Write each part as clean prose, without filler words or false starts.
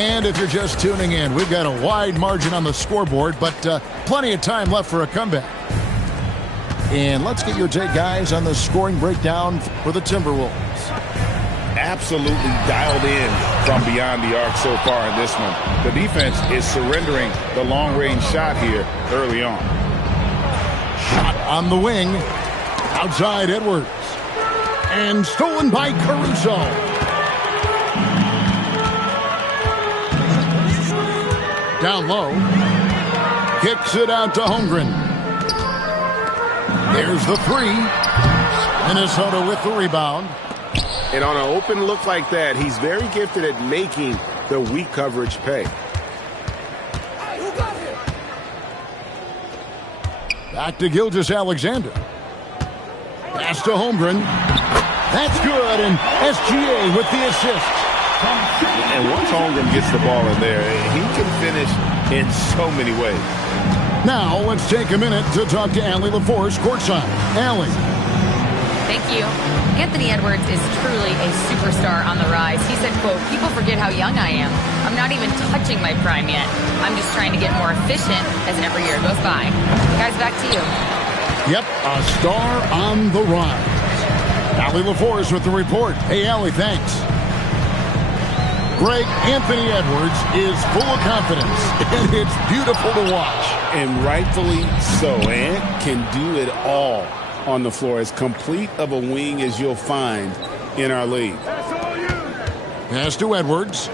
And if you're just tuning in, we've got a wide margin on the scoreboard, but plenty of time left for a comeback. And let's get your take, guys, on the scoring breakdown for the Timberwolves. Absolutely dialed in from beyond the arc so far in this one. The defense is surrendering the long-range shot here early on. Shot on the wing. Outside Edwards. And stolen by Caruso. Down low. Kicks it out to Holmgren. There's the three. Minnesota with the rebound. And on an open look like that, he's very gifted at making the weak coverage pay. Back to Gilgeous-Alexander. Pass to Holmgren. That's good, and SGA with the assist. And once Holmgren gets the ball in there, he can finish in so many ways. Now, let's take a minute to talk to Allie LaForce courtside. Allie. Thank you. Anthony Edwards is truly a superstar on the rise. He said, quote, "People forget how young I am. I'm not even touching my prime yet. I'm just trying to get more efficient as every year goes by." Guys, back to you. Yep, a star on the rise. Allie LaForce with the report. Hey, Allie, thanks. Greg, Anthony Edwards is full of confidence, and it's beautiful to watch. And rightfully so. Ant can do it all on the floor, as complete of a wing as you'll find in our league. Pass to Edwards.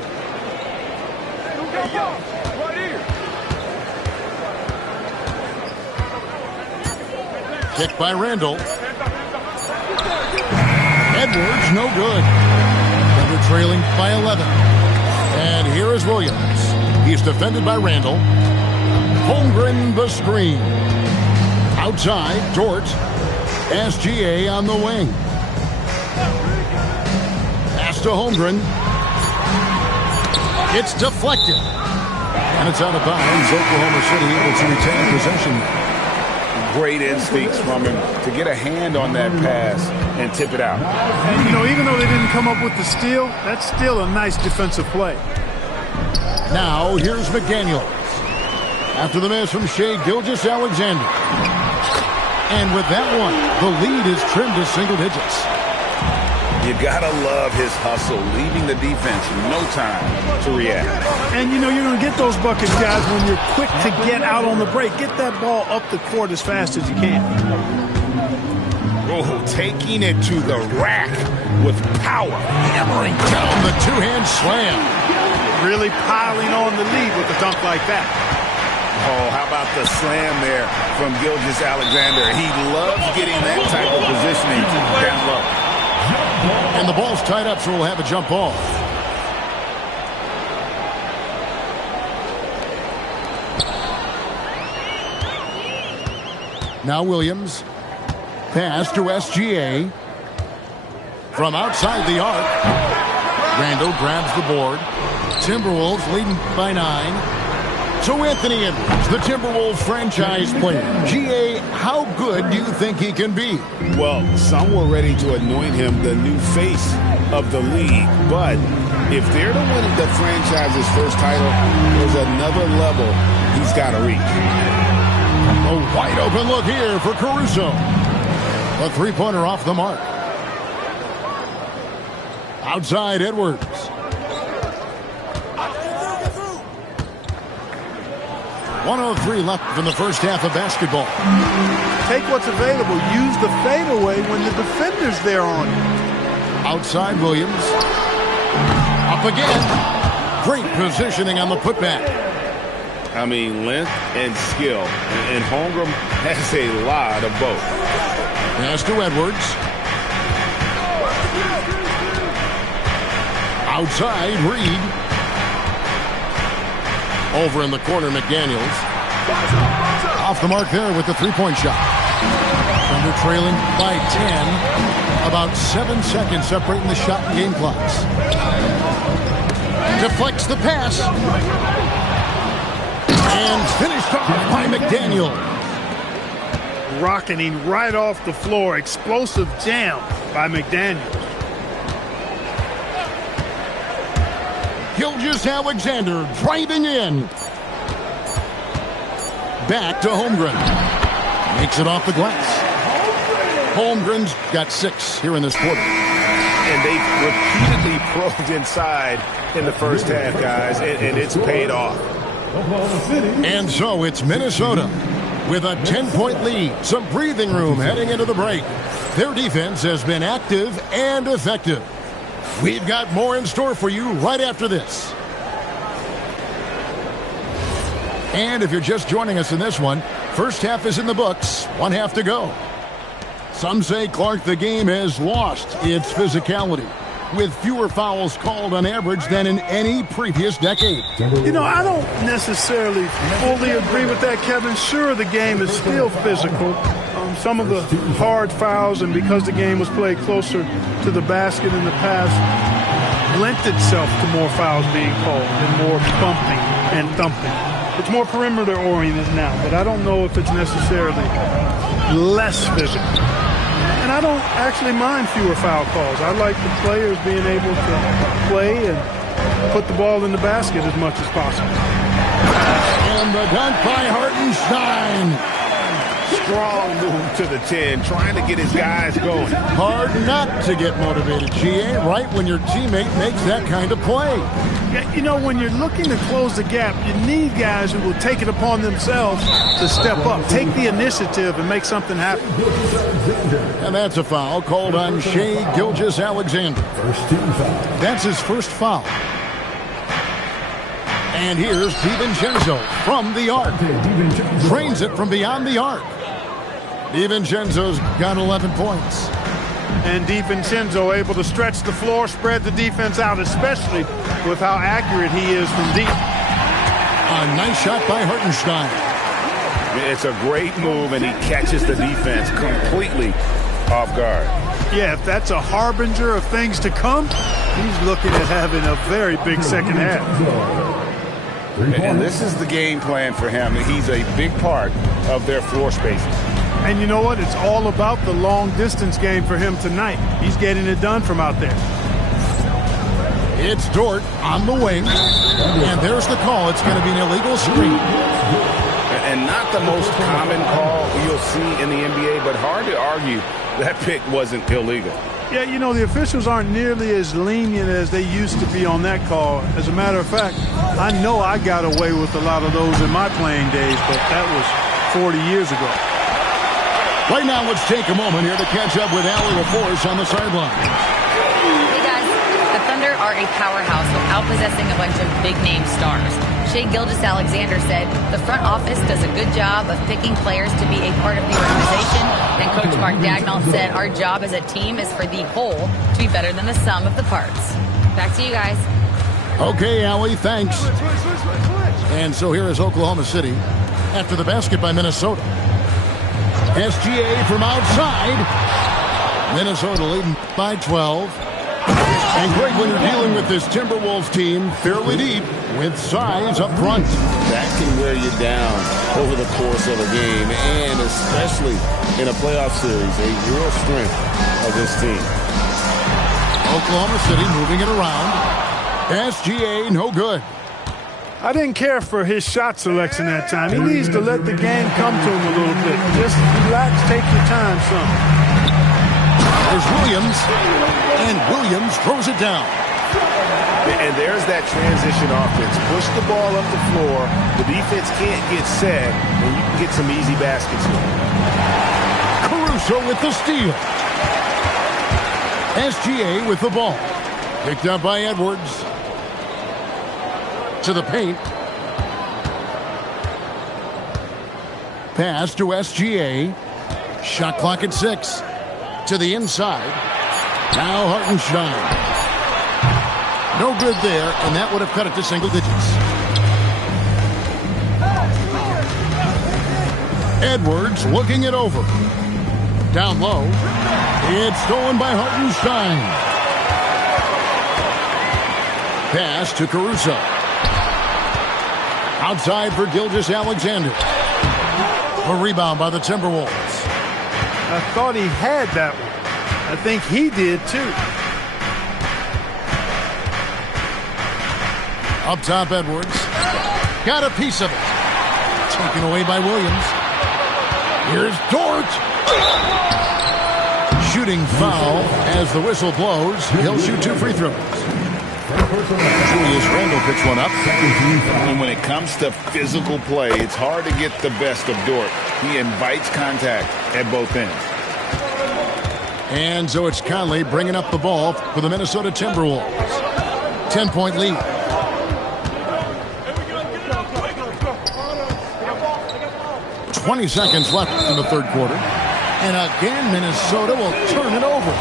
Kick by Randall. Edwards, no good. Thunder trailing by 11. And here is Williams. He's defended by Randall. Holmgren the screen. Outside, Dort. SGA on the wing. Pass to Holmgren. It's deflected. And it's out of bounds. Oklahoma City able to retain possession. Great instincts from him to get a hand on that pass and tip it out. And, you know, even though they didn't come up with the steal, that's still a nice defensive play. Now, here's McDaniels. After the miss from Shai Gilgeous-Alexander. And with that one, the lead is trimmed to single digits. You gotta love his hustle, leaving the defense no time to react. And you know you're gonna get those buckets, guys, when you're quick to get out on the break. Get that ball up the court as fast as you can. Oh, taking it to the rack with power. Hammering down the two-hand slam. Really piling on the lead with a dunk like that. Oh, how about the slam there from Gilgeous-Alexander? He loves getting that type of positioning down low. And the ball's tied up, so we'll have a jump ball. Now Williams. Pass to SGA. From outside the arc. Randall grabs the board. Timberwolves leading by 9. So Anthony Edwards, the Timberwolves franchise player. GA, how good do you think he can be? Well, some were ready to anoint him the new face of the league. But if they're to win the franchise's first title, there's another level he's got to reach. A wide open look here for Caruso. A three-pointer off the mark. Outside Edwards. .103 left in the first half of basketball. Take what's available. Use the fadeaway when the defender's there on you. Outside Williams. Up again. Great positioning on the putback. I mean, length and skill. And Holmgren has a lot of both. Pass to Edwards. Outside Reed. Over in the corner, McDaniels. Off the mark there with the three-point shot. Thunder trailing by 10. About 7 seconds separating the shot and game clocks. Deflects the pass. And finished off by McDaniel. Rocketing right off the floor. Explosive jam by McDaniel. Gilgeous-Alexander driving in. Back to Holmgren. Makes it off the glass. Holmgren's got 6 here in this quarter. And they repeatedly probed inside in the first half, guys, and it's paid off. And so it's Minnesota with a 10-point lead. Some breathing room heading into the break. Their defense has been active and effective. We've got more in store for you right after this. And if you're just joining us in this one, first half is in the books, 1 half to go. Some say, Clark, the game has lost its physicality, with fewer fouls called on average than in any previous decade. You know, I don't necessarily fully agree with that, Kevin. Sure, the game is still physical. Some of the hard fouls, and because the game was played closer to the basket in the past, lent itself to more fouls being called and more bumping and thumping. It's more perimeter-oriented now, but I don't know if it's necessarily less physical. And I don't actually mind fewer foul calls. I like the players being able to play and put the ball in the basket as much as possible. And the dunk by Hartenstein. Strong move to the 10, trying to get his guys going. Hard not to get motivated, GA, right when your teammate makes that kind of play. Yeah, you know, when you're looking to close the gap, you need guys who will take it upon themselves to step up, take the initiative, and make something happen. And that's a foul called on Shai Gilgeous-Alexander. That's his first foul. And here's DiVincenzo from the arc. Drains it from beyond the arc. DiVincenzo's got 11 points. And DiVincenzo able to stretch the floor, spread the defense out, especially with how accurate he is from deep. A nice shot by Hartenstein. It's a great move, and he catches the defense completely off guard. Yeah, if that's a harbinger of things to come, he's looking at having a very big second half. And this is the game plan for him. He's a big part of their floor spacing. And you know what? It's all about the long-distance game for him tonight. He's getting it done from out there. It's Dort on the wing. And there's the call. It's going to be an illegal screen. And not the most common call you'll see in the NBA, but hard to argue that pick wasn't illegal. Yeah, you know, the officials aren't nearly as lenient as they used to be on that call. As a matter of fact, I know I got away with a lot of those in my playing days, but that was 40 years ago. Right now, let's take a moment here to catch up with Allie LaForce on the sideline. Hey, guys. The Thunder are a powerhouse without possessing a bunch of big-name stars. Shai Gilgeous-Alexander said the front office does a good job of picking players to be a part of the organization, and Coach Mark Daigneault said our job as a team is for the whole to be better than the sum of the parts. Back to you guys. Okay, Allie, thanks. And so here is Oklahoma City after the basket by Minnesota. SGA from outside. Minnesota leading by 12. And Greg, when you're dealing with this Timberwolves team fairly deep with size up front, that can wear you down over the course of a game, and especially in a playoff series, a real strength of this team. Oklahoma City moving it around. SGA no good. I didn't care for his shot selection that time. He needs to let the game come to him a little bit. Just relax, take your time, son. There's Williams, and Williams throws it down. And there's that transition offense. Push the ball up the floor. The defense can't get set, and you can get some easy baskets here. Caruso with the steal. SGA with the ball. Picked up by Edwards. To the paint. Pass to SGA. Shot clock at 6. To the inside. Now Hartenstein. No good there, and that would have cut it to single digits. Edwards looking it over. Down low. It's stolen by Hartenstein. Pass to Caruso. Outside for Gilgeous-Alexander. A rebound by the Timberwolves. I thought he had that one. I think he did, too. Up top, Edwards. Got a piece of it. Taken away by Williams. Here's Dort. Shooting foul as the whistle blows. He'll shoot 2 free throws. Julius Randle picks one up. And when it comes to physical play, it's hard to get the best of Dort. He invites contact at both ends. And so it's Conley bringing up the ball for the Minnesota Timberwolves. 10-point lead. "20 seconds left in the third quarter. And again, Minnesota will turn it over.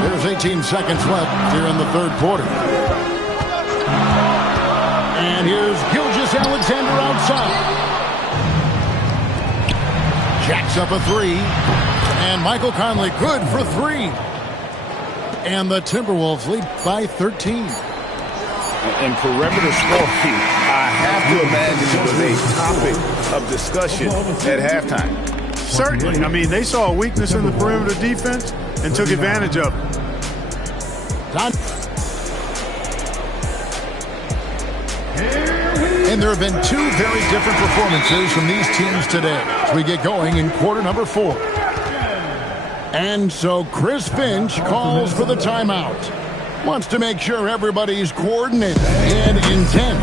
There's 18 seconds left here in the third quarter. And here's Gilgeous-Alexander outside. Jacks up a 3. And Michael Conley good for 3. And the Timberwolves lead by 13. And perimeter scoring, I have to imagine it was a topic of discussion at halftime. Certainly. I mean, they saw a weakness in the perimeter defense and took advantage of it. And there have been 2 very different performances from these teams today as we get going in quarter number 4. And so Chris Finch calls for the timeout. Wants to make sure everybody's coordinated and intent.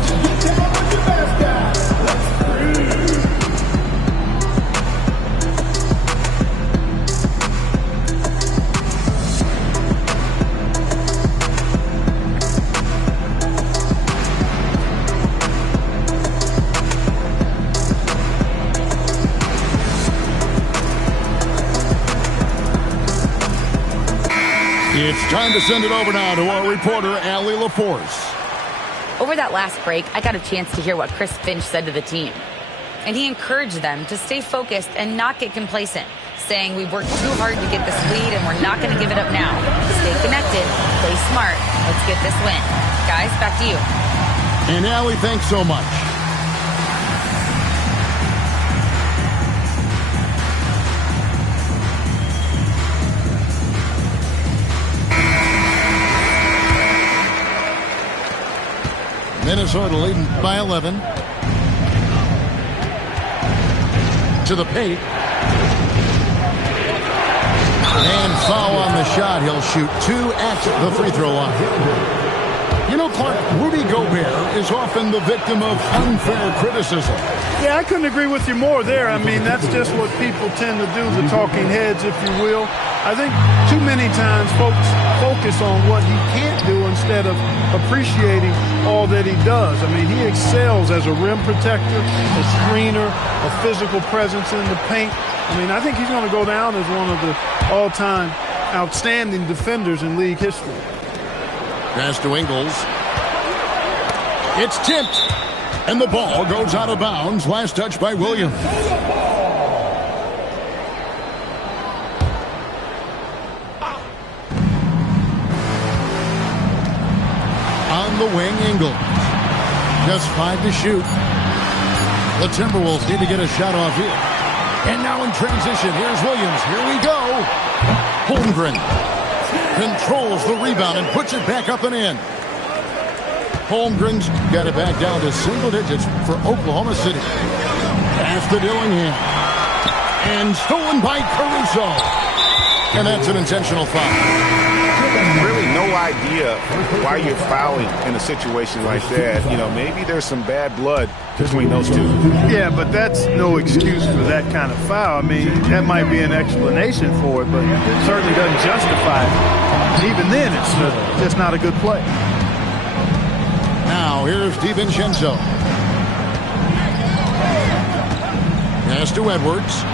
It's time to send it over now to our reporter, Allie LaForce. Over that last break, I got a chance to hear what Chris Finch said to the team. And he encouraged them to stay focused and not get complacent, saying we worked too hard to get this lead and we're not going to give it up now. Stay connected, play smart, let's get this win. Guys, back to you. And Allie, thanks so much. Minnesota leading by 11. To the paint. And foul on the shot. He'll shoot 2 at the free throw line. You know, Clark, Rudy Gobert is often the victim of unfair criticism. Yeah, I couldn't agree with you more there. I mean, that's just what people tend to do, the talking heads, if you will. I think too many times folks focus on what he can't do instead of appreciating all that he does. I mean, he excels as a rim protector, a screener, a physical presence in the paint. I mean, I think he's going to go down as one of the all-time outstanding defenders in league history. Pass to Ingles. It's tipped. And the ball goes out of bounds. Last touch by Williams. On the wing, Ingles. Just 5 to shoot. The Timberwolves need to get a shot off here. And now in transition, here's Williams. Here we go. Holmgren controls the rebound and puts it back up and in. Holmgren's got it back down to single digits for Oklahoma City. Pass to Dillingham. And stolen by Caruso. And that's an intentional foul. Really no idea why you're fouling in a situation like that. You know, maybe there's some bad blood between those two. Yeah, but that's no excuse for that kind of foul. I mean, that might be an explanation for it, but it certainly doesn't justify it. And even then, it's just not a good play. Now, here's DiVincenzo. Pass to Edwards.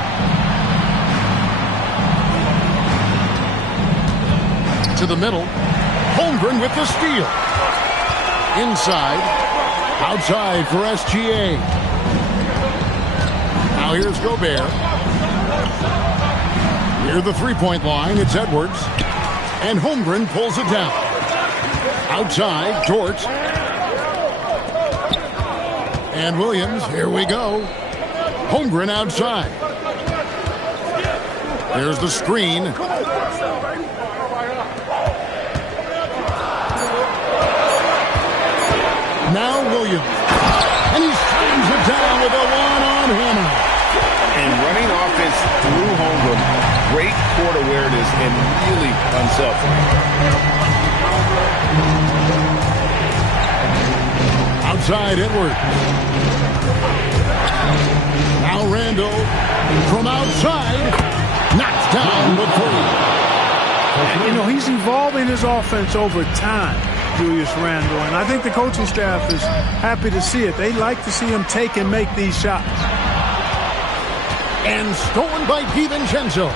To the middle. Holmgren with the steal. Inside. Outside for SGA. Now here's Gobert. Near the three-point line, it's Edwards. And Holmgren pulls it down. Outside, Dort. And Williams, here we go. Holmgren outside. There's the screen. Now Williams. And he slams it down with a one-on hammer. And running offense through Holmgren, great court awareness and really unselfish. Outside Edwards. Now Randall from outside. Knocks down the three. You know, he's evolving his offense over time, Julius Randle, and I think the coaching staff is happy to see it. They like to see him take and make these shots. And stolen by DiVincenzo.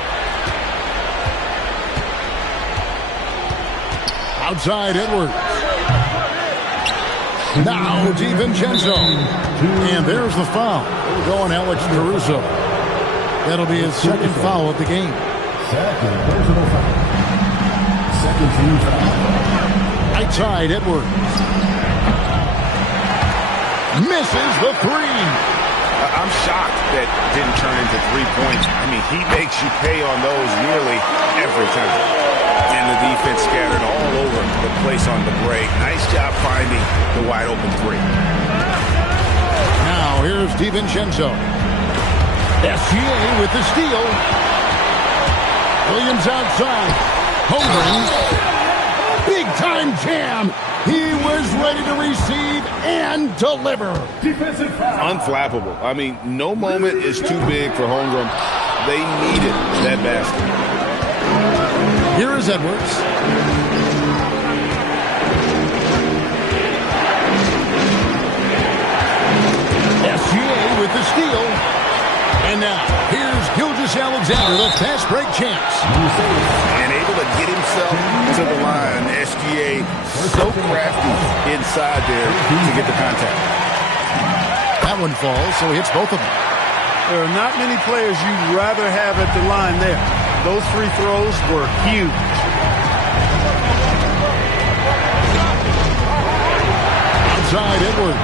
Outside Edwards. Now DiVincenzo. And there's the foul. It'll go on Alex Caruso. That'll be his second foul of the game. Second personal foul. Second team foul. Outside Edwards. Misses the three. I'm shocked that didn't turn into 3 points. I mean, he makes you pay on those nearly every time. And the defense scattered all over the place on the break. Nice job finding the wide open three. Now here's DiVincenzo. SGA with the steal. Williams outside. Holmgren. Big time jam. He was ready to receive and deliver. Defensive foul. Unflappable. I mean, no moment is too big for Holmgren. They needed that basket. Here is Edwards. SGA with the steal. And now, here's Gilgeous-Alexander, the fast break champs. And able to get himself to the line. SGA so crafty inside there to get the contact. That one falls, so he hits both of them. There are not many players you'd rather have at the line there. Those free throws were huge. Outside Edwards.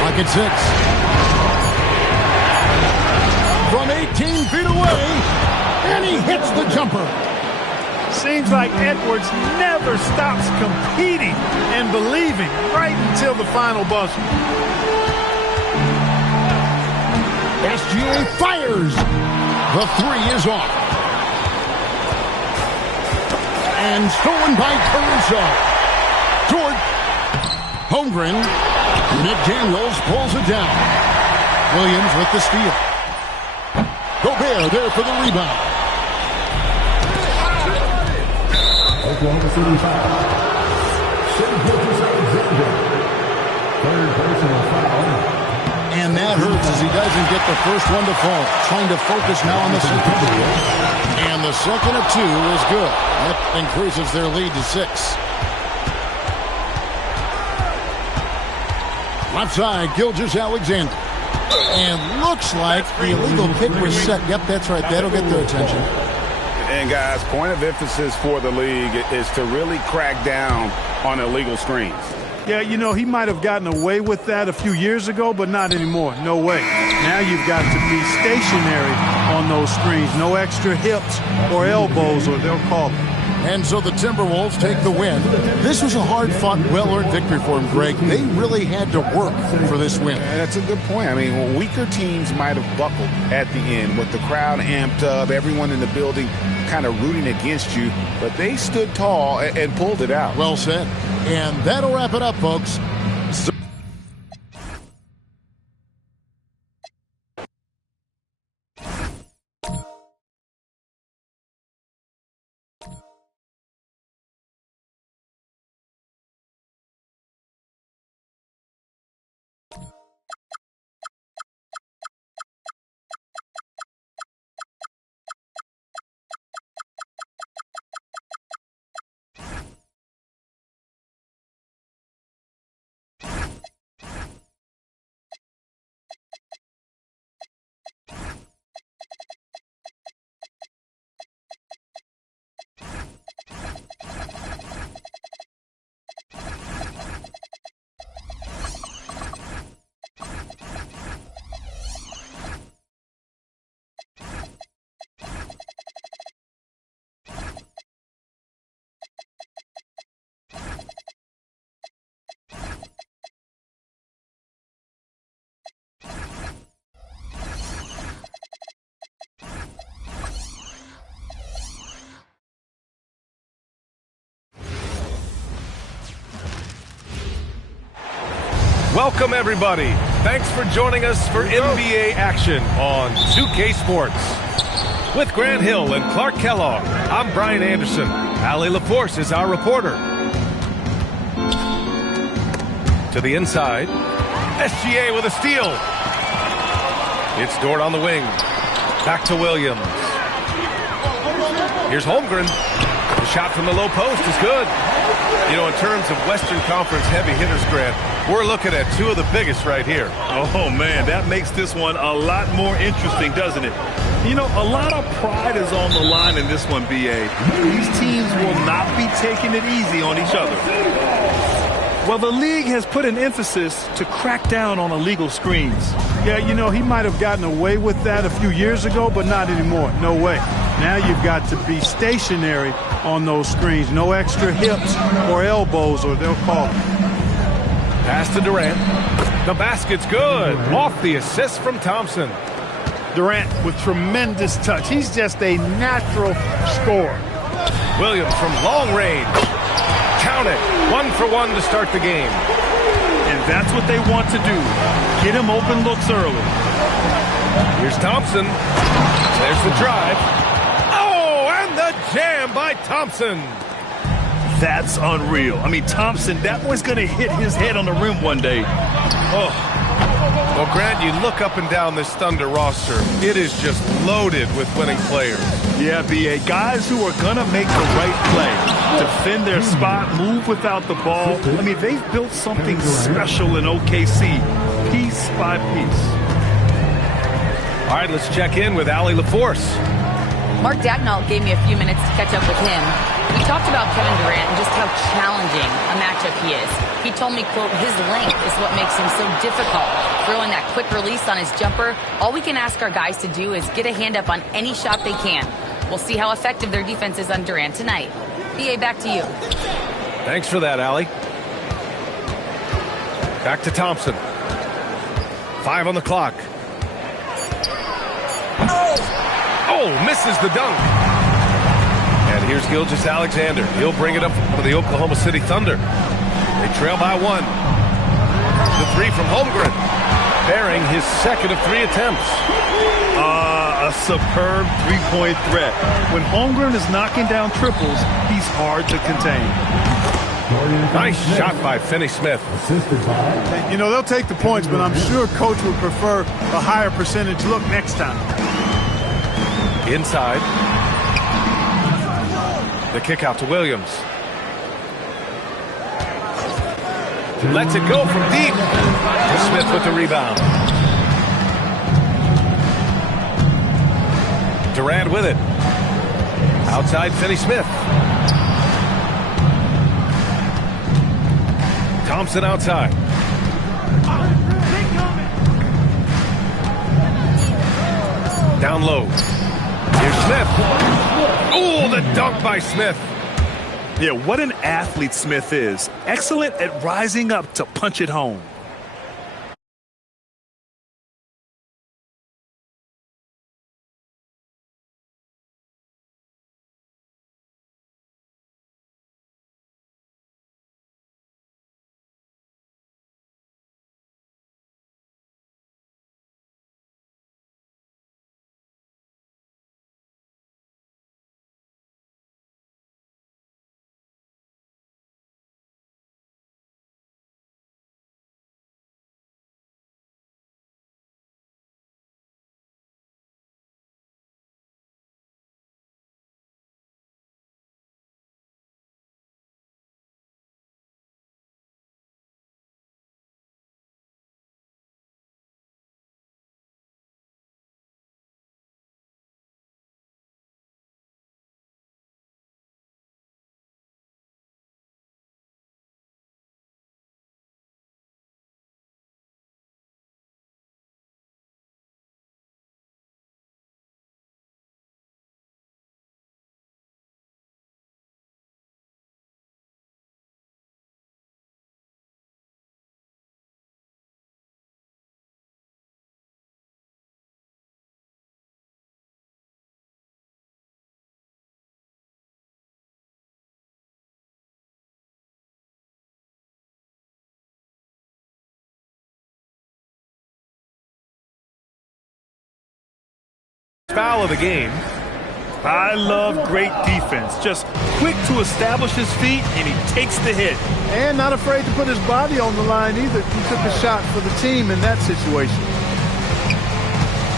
Pocket six. From 18 feet away, and he hits the jumper. Seems like Edwards never stops competing and believing right until the final buzzer. SGA fires. The three is off. And stolen by Caruso. Toward Holmgren. McDaniels pulls it down. Williams with the steal. Gobert there for the rebound. Oklahoma City foul. Gilgeous-Alexander. Third personal foul. And that hurts as he doesn't get the first one to fall. Trying to focus now on the second. And the second of two is good. That increases their lead to 6. Left side, Gilgeous-Alexander. And looks like the illegal pick was set. Yep, that's right. That'll get their attention. And guys, point of emphasis for the league is to really crack down on illegal screens. Yeah, you know, he might have gotten away with that a few years ago, but not anymore. No way. Now you've got to be stationary on those screens. No extra hips or elbows, or they'll call it. And so the Timberwolves take the win. This was a hard-fought, well-earned victory for them, Greg. They really had to work for this win. That's a good point. I mean, weaker teams might have buckled at the end with the crowd amped up, everyone in the building kind of rooting against you, but they stood tall and pulled it out. Well said. And that'll wrap it up, folks. Welcome, everybody. Thanks for joining us for NBA action on 2K Sports. With Grant Hill and Clark Kellogg, I'm Brian Anderson. Allie LaForce is our reporter. To the inside. SGA with a steal. It's Dort on the wing. Back to Williams. Here's Holmgren. The shot from the low post is good. You know, in terms of Western Conference heavy hitters, Grant, we're looking at two of the biggest right here. Oh, man, that makes this one a lot more interesting, doesn't it? You know, a lot of pride is on the line in this one, B.A. These teams will not be taking it easy on each other. Well, the league has put an emphasis to crack down on illegal screens. Yeah, you know, he might have gotten away with that a few years ago, but not anymore. No way. Now you've got to be stationary on those screens. No extra hips or elbows, or they'll call it. Pass to Durant. The basket's good. Off the assist from Thompson. Durant with tremendous touch. He's just a natural scorer. Williams from long range. Count it. 1 for 1 to start the game. And that's what they want to do. Get him open looks early. Here's Thompson. There's the drive. Oh, and the jam by Thompson. That's unreal. I mean, Thompson, that boy's going to hit his head on the rim one day. Oh. Well, Grant, you look up and down this Thunder roster. It is just loaded with winning players. Yeah, B.A. Guys who are going to make the right play. Defend their spot, move without the ball. I mean, they've built something special in OKC, piece by piece. All right, let's check in with Allie LaForce. Mark Dagnall gave me a few minutes to catch up with him. We talked about Kevin Durant and just how challenging a matchup he is. He told me, quote, his length is what makes him so difficult. Throwing that quick release on his jumper, all we can ask our guys to do is get a hand up on any shot they can. We'll see how effective their defense is on Durant tonight. BA, back to you. Thanks for that, Allie. Back to Thompson. 5 on the clock. Oh, misses the dunk. And here's Gilgeous-Alexander. He'll bring it up for the Oklahoma City Thunder. They trail by 1. The 3 from Holmgren. Bearing his second of 3 attempts. A superb three-point threat. When Holmgren is knocking down triples, he's hard to contain. Nice shot by Finney-Smith. You know, they'll take the points, but I'm sure Coach would prefer a higher percentage look next time. Inside. The kick out to Williams. Lets it go from deep. Smith with the rebound. Durant with it. Outside Finney-Smith. Thompson outside. Down low. Here's Smith. Oh, the dunk by Smith. Yeah, what an athlete Smith is. Excellent at rising up to punch it home. foul of the game. I love great defense. Just quick to establish his feet, and he takes the hit. And not afraid to put his body on the line either. He took a shot for the team in that situation.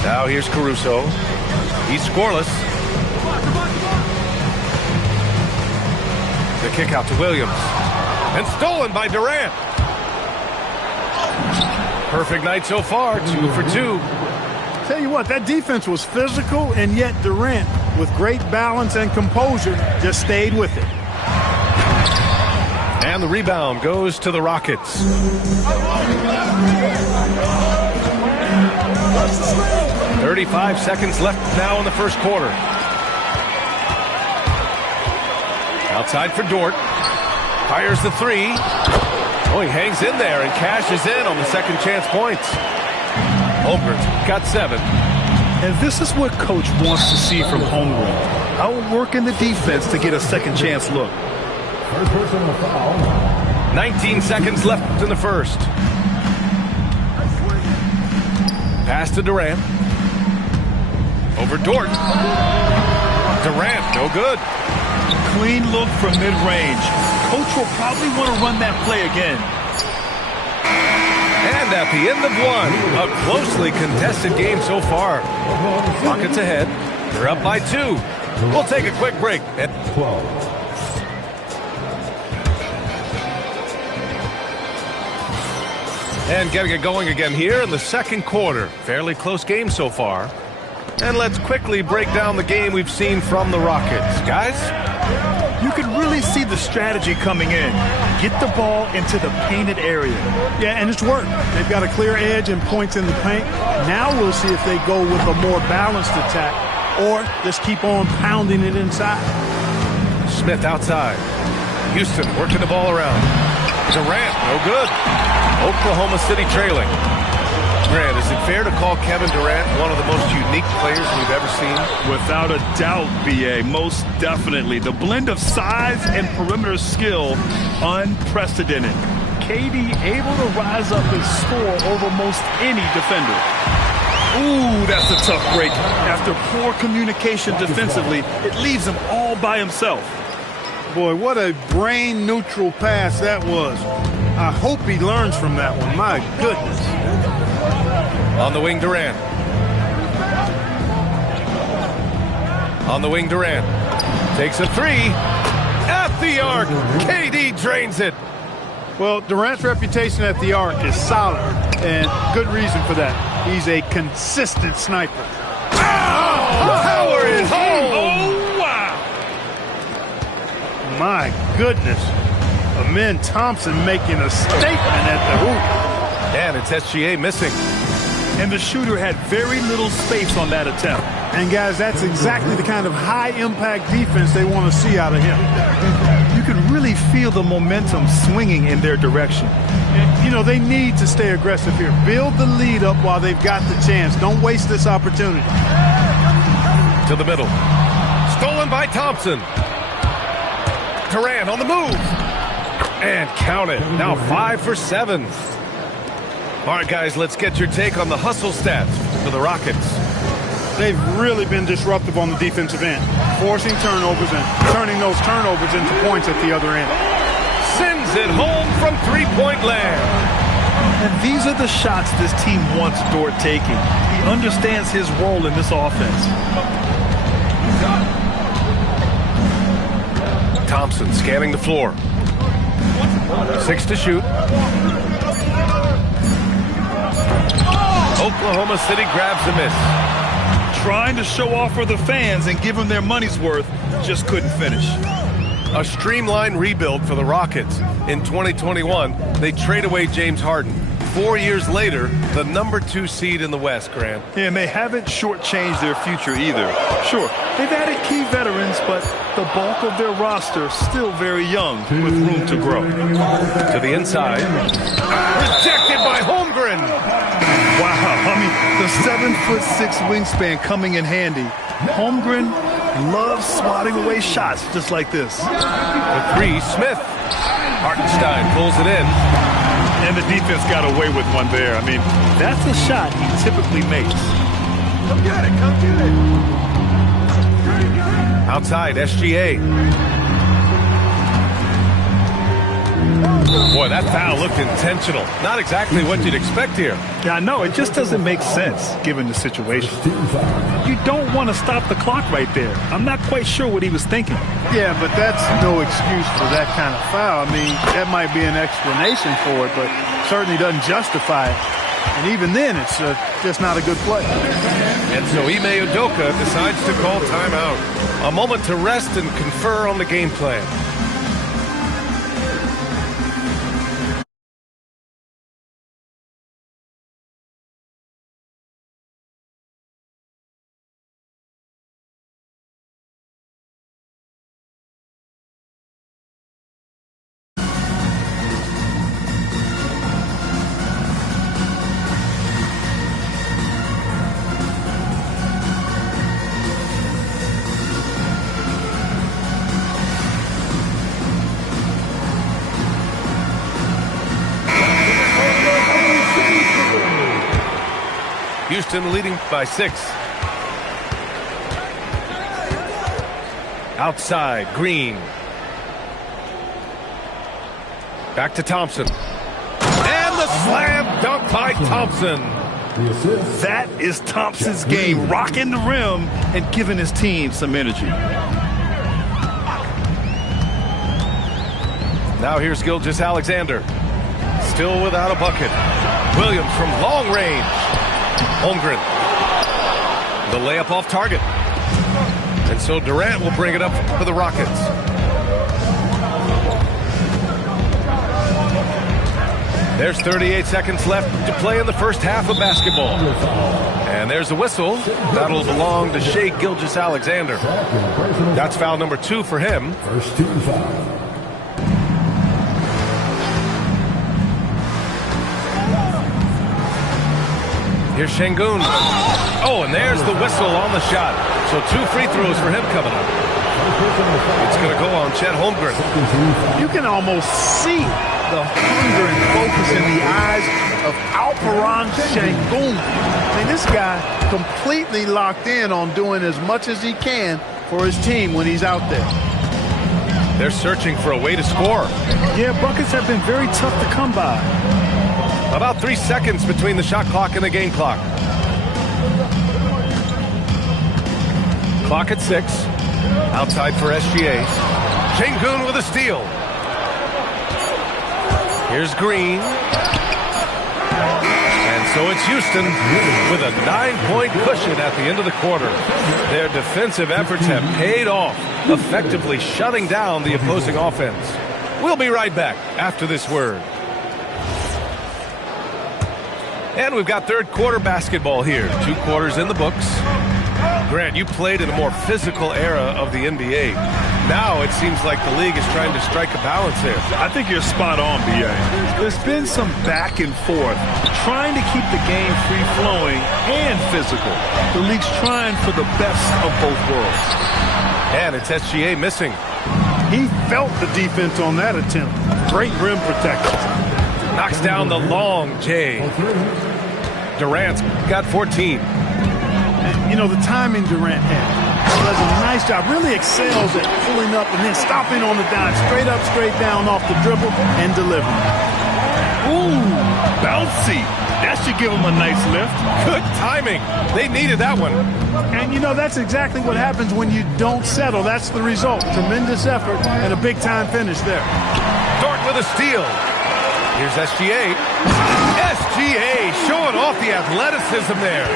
Now here's Caruso. He's scoreless. The kick out to Williams. And stolen by Durant. Perfect night so far, 2 for 2. Tell you what, that defense was physical, and yet Durant, with great balance and composure, just stayed with it. And the rebound goes to the Rockets. 35 seconds left now in the first quarter. Outside for Dort. Fires the three. Oh, he hangs in there and cashes in on the second chance points. Holmgren's got 7. And this is what Coach wants to see from Holmgren. Outworking the defense to get a second chance look. First personal foul. 19 seconds left in the first. Pass to Durant. Over Dort. Durant, no good. Clean look from mid-range. Coach will probably want to run that play again. And at the end of one, a closely contested game so far. Rockets ahead. They're up by 2. We'll take a quick break. 12. And getting it going again here in the second quarter. Fairly close game so far. And let's quickly break down the game we've seen from the Rockets. Guys? You can really see the strategy coming in. Get the ball into the painted area. Yeah, and it's worked. They've got a clear edge and points in the paint. Now we'll see if they go with a more balanced attack or just keep on pounding it inside. Smith outside. Houston working the ball around. Durant, no good. Oklahoma City trailing. Grant, is it fair to call Kevin Durant one of the most unique players we've ever seen? Without a doubt, B.A., most definitely. The blend of size and perimeter skill, unprecedented. KD able to rise up and score over most any defender. Ooh, that's a tough break. After poor communication defensively, it leaves him all by himself. Boy, what a brain-neutral pass that was. I hope he learns from that one. My goodness. On the wing, Durant. On the wing, Durant. Takes a three. At the arc. KD drains it. Well, Durant's reputation at the arc is solid, and good reason for that. He's a consistent sniper. Power is home. Oh, wow. My goodness. Amen Thompson making a statement at the hoop. And it's SGA missing. And the shooter had very little space on that attempt. And, guys, that's exactly the kind of high-impact defense they want to see out of him. You can really feel the momentum swinging in their direction. You know, they need to stay aggressive here. Build the lead up while they've got the chance. Don't waste this opportunity. To the middle. Stolen by Thompson. Durant on the move. And count it. Now 5 for 7. All right, guys, let's get your take on the hustle stats for the Rockets. They've really been disruptive on the defensive end, forcing turnovers and turning those turnovers into points at the other end. Sends it home from three-point land. And these are the shots this team wants Dort taking. He understands his role in this offense. Thompson scanning the floor. 6 to shoot. Oklahoma City grabs the miss. Trying to show off for the fans and give them their money's worth, just couldn't finish. A streamlined rebuild for the Rockets. In 2021, they trade away James Harden. 4 years later, the #2 seed in the West, Grant. Yeah, and they haven't shortchanged their future either. Sure, they've added key veterans, but the bulk of their roster still very young with room to grow. To the inside. Rejected by Holmgren. Wow, I mean, the 7'6" wingspan coming in handy. Holmgren loves swatting away shots just like this. The three, Smith. Hartenstein pulls it in. And the defense got away with one there. I mean, that's a shot he typically makes. Outside, SGA. Boy, that foul looked intentional. Not exactly what you'd expect here. Yeah, I know. It just doesn't make sense given the situation. You don't want to stop the clock right there. I'm not quite sure what he was thinking. Yeah, but that's no excuse for that kind of foul. I mean, that might be an explanation for it, but certainly doesn't justify it. And even then, it's just not a good play. And so Ime Udoka decides to call timeout. A moment to rest and confer on the game plan. Houston leading by 6. Outside, Green. Back to Thompson. And the slam dunk by Thompson. That is Thompson's game, rocking the rim and giving his team some energy. Now here's Gilgeous-Alexander. Still without a bucket. Williams from long range. Holmgren. The layup off target. And so Durant will bring it up for the Rockets. There's 38 seconds left to play in the first half of basketball. And there's a whistle. That'll belong to Shai Gilgeous-Alexander. That's foul number 2 for him. First team foul. Here's Şengün. Oh, and there's the whistle on the shot. So 2 free throws for him coming up. It's going to go on Chet Holmgren. You can almost see the hunger and focus in the eyes of Alperen Şengün. I mean, this guy completely locked in on doing as much as he can for his team when he's out there. They're searching for a way to score. Yeah, buckets have been very tough to come by. About 3 seconds between the shot clock and the game clock. Clock at 6. Outside for SGA. Şengün with a steal. Here's Green. And so it's Houston with a 9-point cushion at the end of the quarter. Their defensive efforts have paid off, effectively shutting down the opposing offense. We'll be right back after this word. And we've got third quarter basketball here. 2 quarters in the books. Grant, you played in a more physical era of the NBA. Now it seems like the league is trying to strike a balance there. I think you're spot on, B.A. There's been some back and forth, trying to keep the game free-flowing and physical. The league's trying for the best of both worlds. And it's SGA missing. He felt the defense on that attempt. Great rim protection. Knocks down the long J. Durant's got 14. You know, the timing Durant had. He does a nice job. Really excels at pulling up and then stopping on the dime. Straight up, straight down off the dribble and delivering. Ooh, bouncy. That should give him a nice lift. Good timing. They needed that one. And, you know, that's exactly what happens when you don't settle. That's the result. Tremendous effort and a big-time finish there. Dort with a steal. Here's SGA. SGA showing off the athleticism there.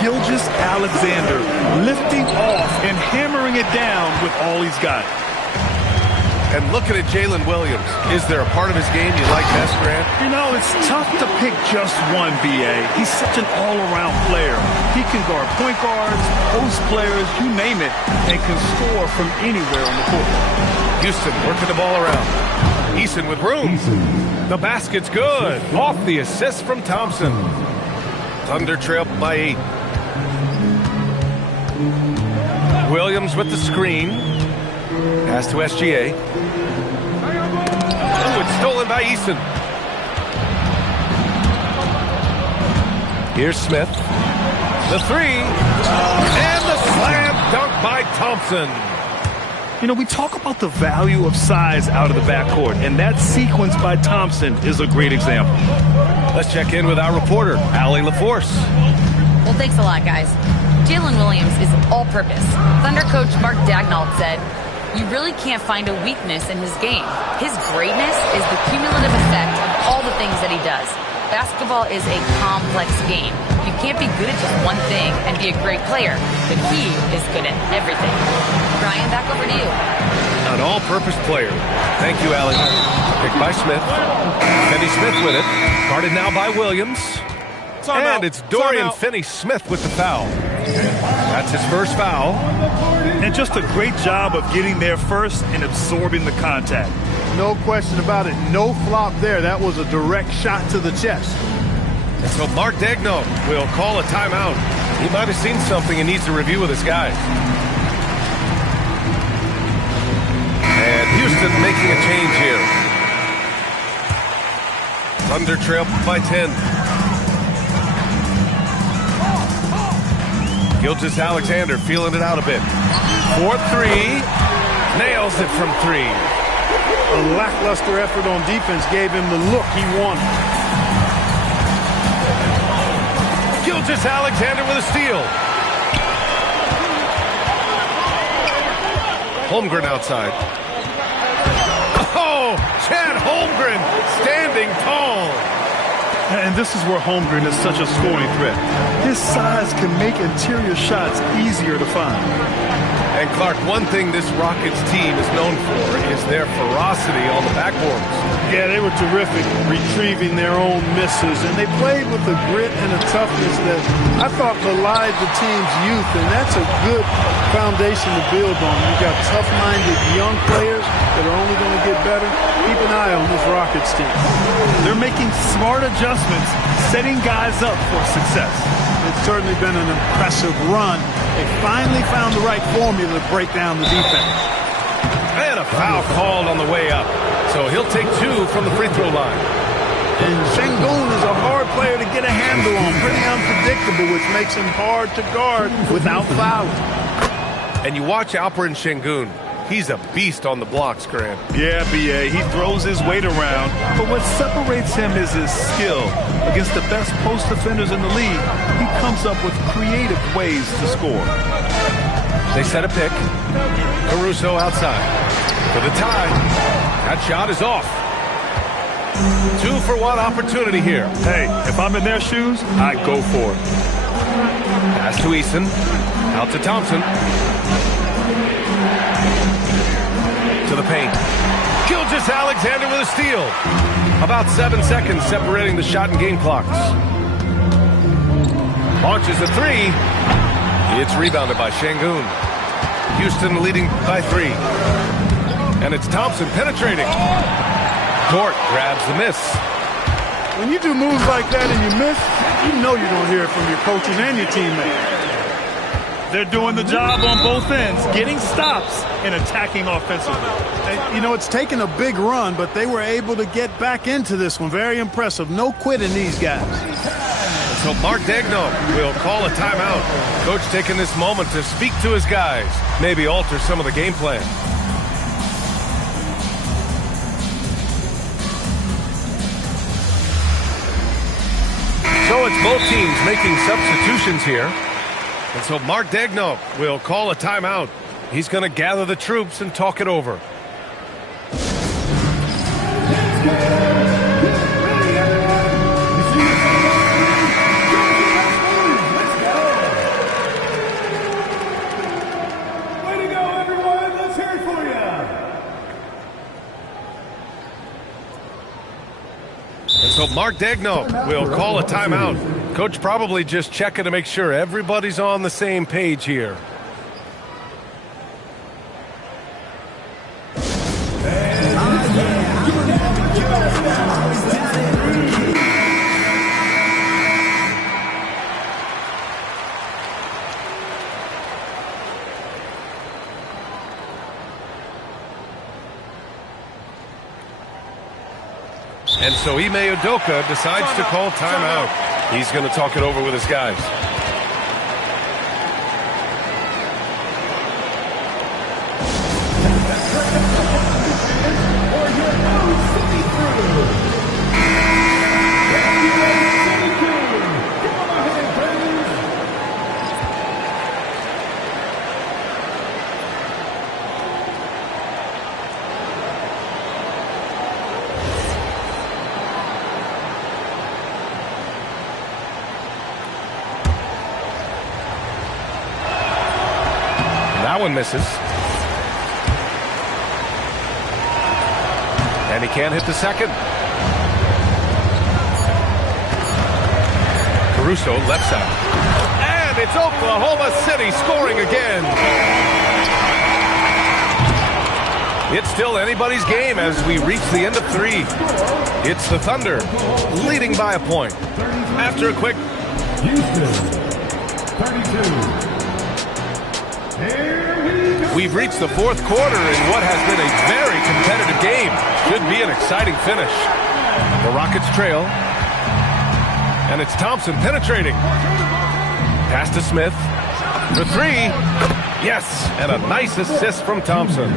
Gilgeous-Alexander lifting off and hammering it down with all he's got. And looking at Jalen Williams, is there a part of his game you like best, Grant? You know, it's tough to pick just one, B.A. He's such an all-around player. He can guard point guards, post players, you name it, and can score from anywhere on the court. Houston working the ball around. Eason with room. The basket's good. Off the assist from Thompson. Thunder trail by 8. Williams with the screen. Pass to SGA. Oh, it's stolen by Eason. Here's Smith. The three. And the slam dunk by Thompson. You know, we talk about the value of size out of the backcourt, and that sequence by Thompson is a great example. Let's check in with our reporter, Allie LaForce. Well, thanks a lot, guys. Jalen Williams is all-purpose. Thunder coach Mark Daigneault said, "You really can't find a weakness in his game. His greatness is the cumulative effect of all the things that he does. Basketball is a complex game. You can't be good at just one thing and be a great player, but he is good at everything." Brian, back over to you. An all-purpose player. Thank you, Allie. Picked by Smith. Finney Smith with it. Guarded now by Williams. And it's Dorian Finney-Smith with the foul. That's his first foul. And just a great job of getting there first and absorbing the contact. No question about it. No flop there. That was a direct shot to the chest. And so Mark Daigneault will call a timeout. He might have seen something and needs to review with his guys. And Houston making a change here. Thunder trail by 10. Gilgeous-Alexander feeling it out a bit. 4-3. Nails it from three. A lackluster effort on defense gave him the look he wanted. Gilgeous-Alexander with a steal. Holmgren outside. Oh, Chad Holmgren standing tall. And this is where Holmgren is such a scoring threat. His size can make interior shots easier to find. And Clark, one thing this Rockets team is known for is their ferocity on the backboards. Yeah, they were terrific retrieving their own misses, and they played with a grit and a toughness that I thought belied the team's youth, and that's a good foundation to build on. You've got tough-minded young players that are only going to get better. Keep an eye on this Rockets team. They're making smart adjustments, setting guys up for success. It's certainly been an impressive run. They finally found the right formula to break down the defense. And a foul called on the way up. So he'll take two from the free throw line. And Sengun is a hard player to get a handle on. Pretty unpredictable, which makes him hard to guard without fouling. And you watch Alperen Sengun. He's a beast on the blocks, Grant. Yeah, B.A., he throws his weight around, but what separates him is his skill. Against the best post defenders in the league, he comes up with creative ways to score. They set a pick. Caruso outside. For the tie. That shot is off. 2-for-1 opportunity here. Hey, if I'm in their shoes, I go for it. Pass to Eason. Out to Thompson. To the paint. Gilgeous-Alexander with a steal. About 7 seconds separating the shot and game clocks. Launches a three. It's rebounded by Sengun. Houston leading by 3. And it's Thompson penetrating. Dort grabs the miss. When you do moves like that and you miss, you know you're going to hear it from your coaches and your teammates. They're doing the job on both ends, getting stops and attacking offensively. You know, it's taken a big run, but they were able to get back into this one. Very impressive. No quitting these guys. So Mark Daigneault will call a timeout. Coach taking this moment to speak to his guys, maybe alter some of the game plan. So it's both teams making substitutions here. And so Mark Daigneault will call a timeout. He's going to gather the troops and talk it over. And so Mark Daigneault will call a timeout. Coach probably just checking to make sure everybody's on the same page here. And so Ime Udoka decides to call timeout. He's going to talk it over with his guys. That one misses. And he can't hit the second. Caruso left side. And it's Oklahoma City scoring again. It's still anybody's game as we reach the end of 3. It's the Thunder leading by a point. After a quick... Houston, 32. We've reached the 4th quarter in what has been a very competitive game. Should be an exciting finish. The Rockets trail. And it's Thompson penetrating. Pass to Smith. For 3. Yes, and a nice assist from Thompson.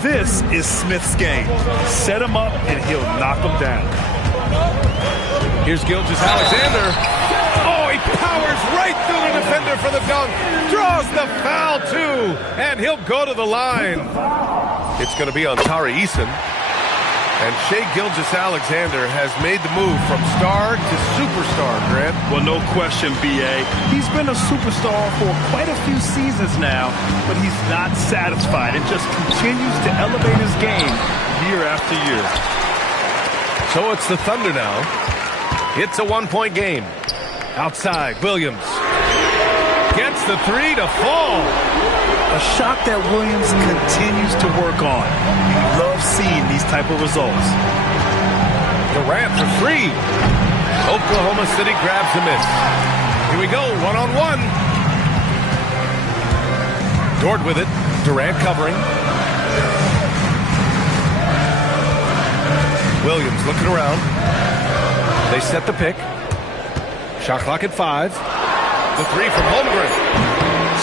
This is Smith's game. Set him up and he'll knock him down. Here's Gilgeous-Alexander. Oh, he powers right through the defender for the dunk. Draws the foul, too. And he'll go to the line. It's going to be on Tari Eason. And Shai Gilgeous-Alexander has made the move from star to superstar, Grant. Well, no question, B.A. He's been a superstar for quite a few seasons now, but he's not satisfied and just continues to elevate his game year after year. So it's the Thunder now. It's a 1-point game. Outside, Williams gets the 3 to fall. A shot that Williams continues to work on. You love seeing these type of results. Durant for 3. Oklahoma City grabs the miss. Here we go, one-on-one. Dort with it. Durant covering. Williams looking around. They set the pick. Shot clock at 5. The 3 from Holmgren.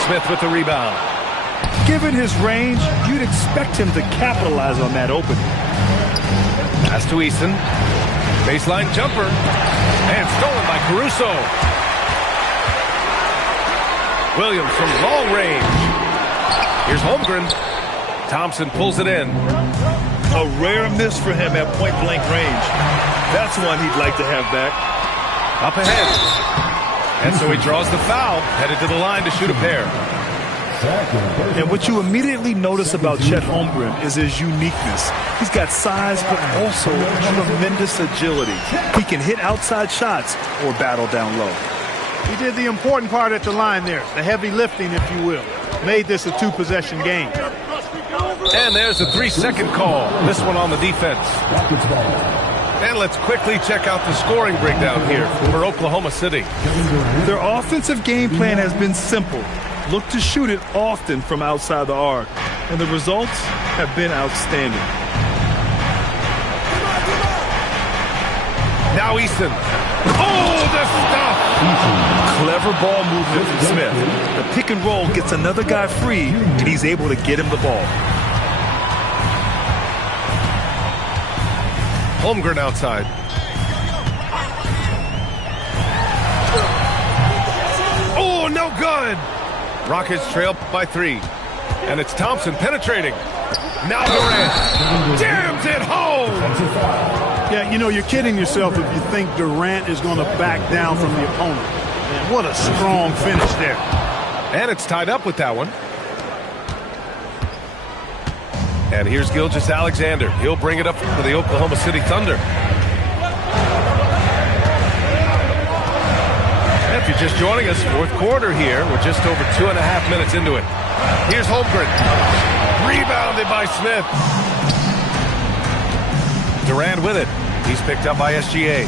Smith with the rebound. Given his range, you'd expect him to capitalize on that opening. Pass to Eason. Baseline jumper. And stolen by Caruso. Williams from long range. Here's Holmgren. Thompson pulls it in. A rare miss for him at point-blank range. That's one he'd like to have back. Up ahead. And so he draws the foul, headed to the line to shoot a pair. And what you immediately notice about Chet Holmgren is his uniqueness. He's got size, but also tremendous agility. He can hit outside shots or battle down low. He did the important part at the line there, the heavy lifting, if you will. Made this a 2-possession game. And there's a 3-second call. This one on the defense. And let's quickly check out the scoring breakdown here for Oklahoma City. Their offensive game plan has been simple. Look to shoot it often from outside the arc. And the results have been outstanding. Now Easton. Oh, the stuff! Clever ball movement from Smith. The pick and roll gets another guy free, and he's able to get him the ball. Holmgren outside. Oh, no good! Rockets trail by 3. And it's Thompson penetrating. Now Durant jams it home! Yeah, you know, you're kidding yourself if you think Durant is going to back down from the opponent. Man, what a strong finish there. And it's tied up with that one. And here's Gilgeous-Alexander. He'll bring it up for the Oklahoma City Thunder. And if you're just joining us, 4th quarter here. We're just over 2.5 minutes into it. Here's Holmgren. Rebounded by Smith. Durant with it. He's picked up by SGA.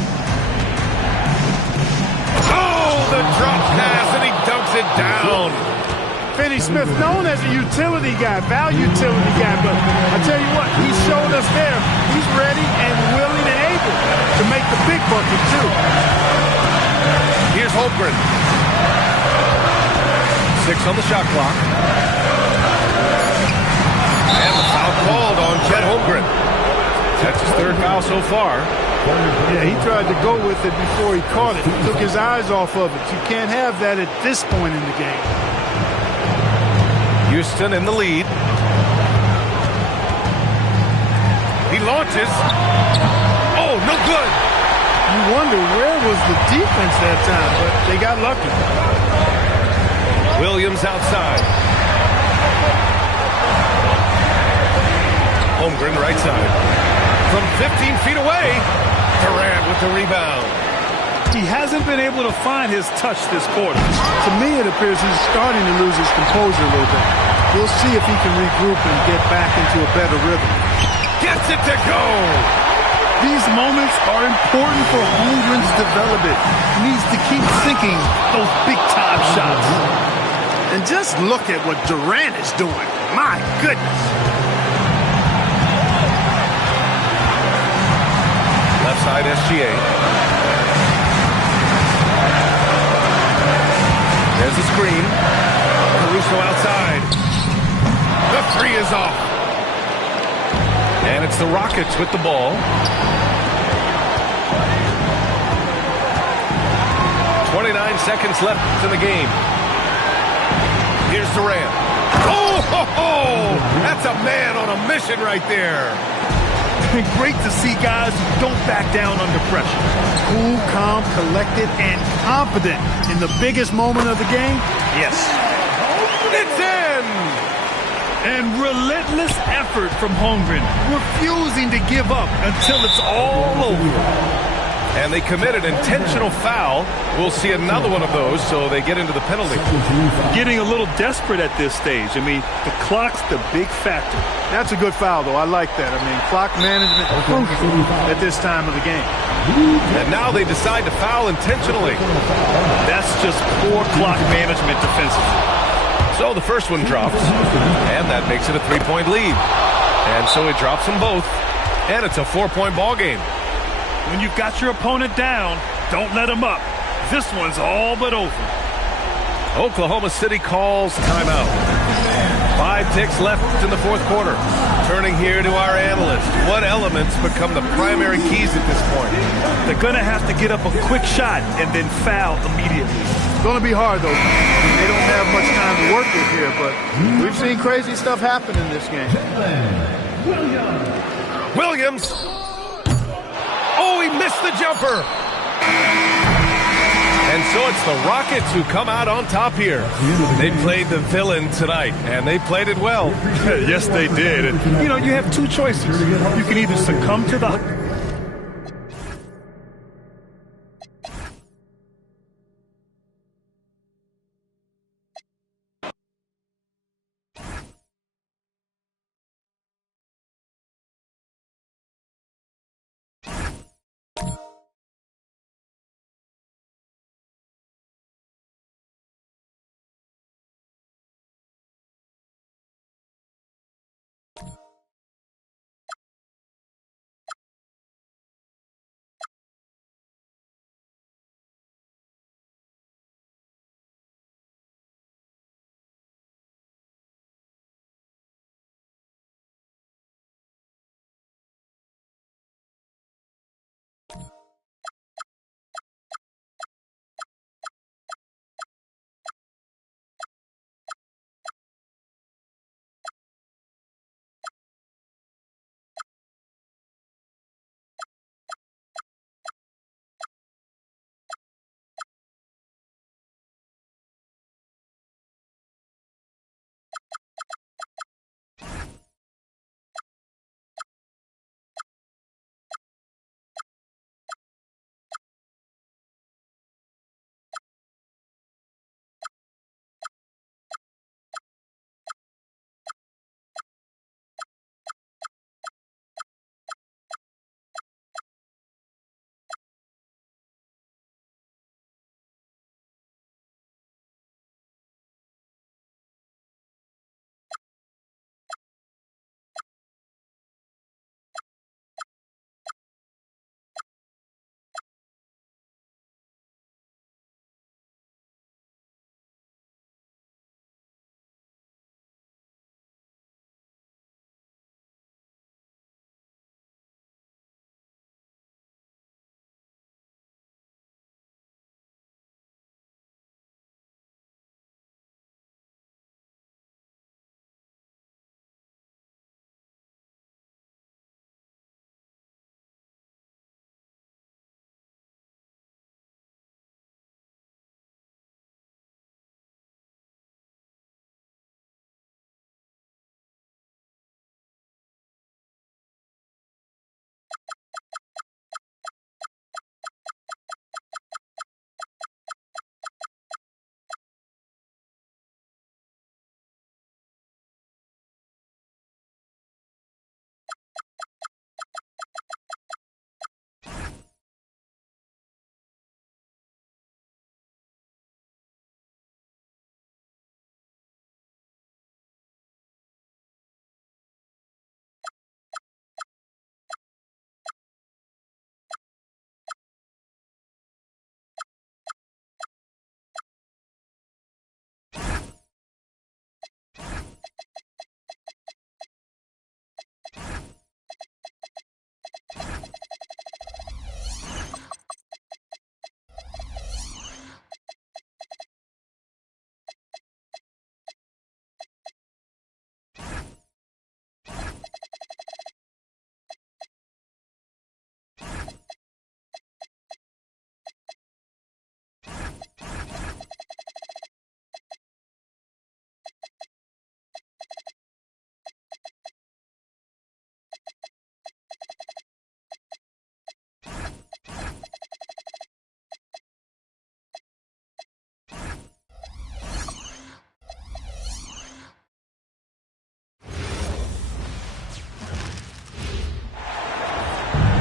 Oh, the drop pass, and he dunks it down. Finney Smith, known as a utility guy, value utility guy, but I tell you what, he showed us there. He's ready and willing and able to make the big bucket, too. Here's Holmgren. 6 on the shot clock. And the foul called on Chet Holmgren. That's his third foul so far. Yeah, he tried to go with it before he caught it. He took his eyes off of it. You can't have that at this point in the game. Houston in the lead. He launches. Oh, no good. You wonder where was the defense that time, but they got lucky. Williams outside. Holmgren right side. From 15 feet away, Durant with the rebound. He hasn't been able to find his touch this quarter. To me, it appears he's starting to lose his composure a little bit. We'll see if he can regroup and get back into a better rhythm. Gets it to go. These moments are important for Holmgren's development. He needs to keep sinking those big-time shots. And just look at what Durant is doing. My goodness. Left side SGA. There's the screen. Caruso outside. The three is off. And it's the Rockets with the ball. 29 seconds left in the game. Here's Durant. Oh, ho, ho! That's a man on a mission right there. Great to see guys who don't back down under pressure. Cool, calm, collected, and confident in the biggest moment of the game. Yes. It's in! And relentless effort from Holmgren, refusing to give up until it's all over. And they committed intentional foul. We'll see another one of those, so they get into the penalty. Getting a little desperate at this stage. I mean, the clock's the big factor. That's a good foul, though. I like that. I mean, clock management crucial at this time of the game. And now they decide to foul intentionally. That's just poor clock management defensively. So the first one drops, and that makes it a three-point lead. And so it drops them both, and it's a four-point ball game. When you've got your opponent down, don't let him up. This one's all but over. Oklahoma City calls timeout. 5 ticks left in the fourth quarter. Turning here to our analyst. What elements become the primary keys at this point? They're going to have to get up a quick shot and then foul immediately. It's going to be hard, though. They don't have much time to work with here, but we've seen crazy stuff happen in this game. Williams. Oh, he missed the jumper. And so it's the Rockets who come out on top here. They played the villain tonight, and they played it well. Yes, they did. And, you know, you have two choices. You can either succumb to the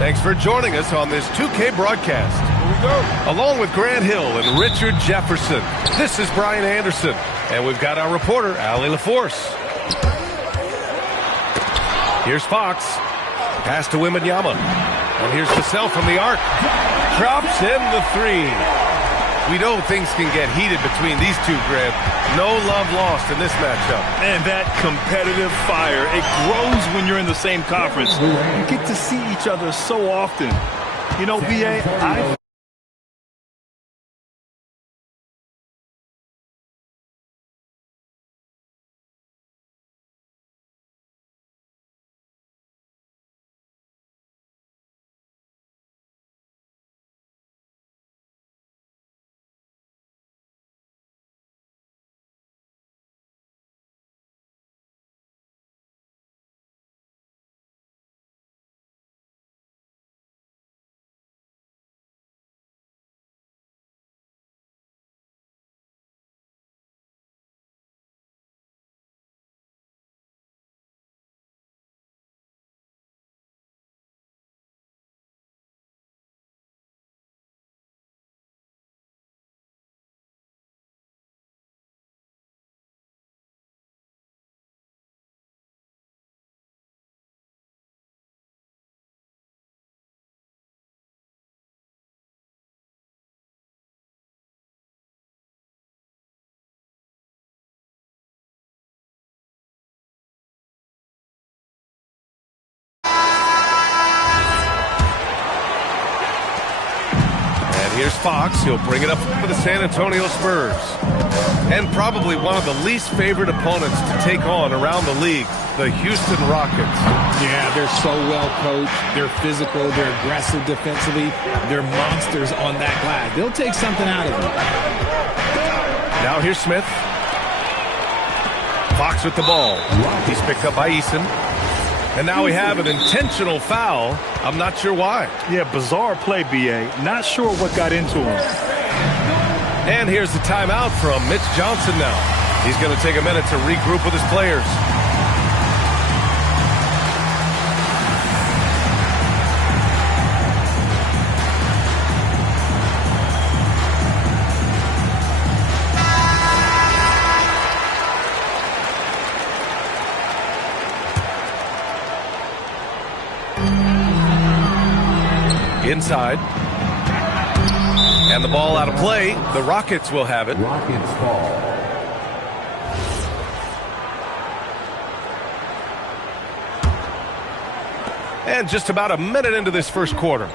Thanks for joining us on this 2K broadcast. Here we go. Along with Grant Hill and Richard Jefferson, this is Brian Anderson. And we've got our reporter, Allie LaForce. Here's Fox. Pass to Wembanyama. And here's Vassell from the arc. Drops in the three. We know things can get heated between these two, Grant. No love lost in this matchup. And that competitive fire, it grows when you're in the same conference. You get to see each other so often. You know, B.A., Here's Fox. He'll bring it up for the San Antonio Spurs. And probably one of the least favored opponents to take on around the league, the Houston Rockets. Yeah, they're so well coached. They're physical. They're aggressive defensively. They're monsters on that glass. They'll take something out of it. Now here's Smith. Fox with the ball. He's picked up by Eason. And now we have an intentional foul. I'm not sure why. Yeah, bizarre play, B.A. Not sure what got into him. And here's the timeout from Mitch Johnson now. He's going to take a minute to regroup with his players. Inside. And the ball out of play. The Rockets will have it. Rockets ball. And just about a minute into this first quarter.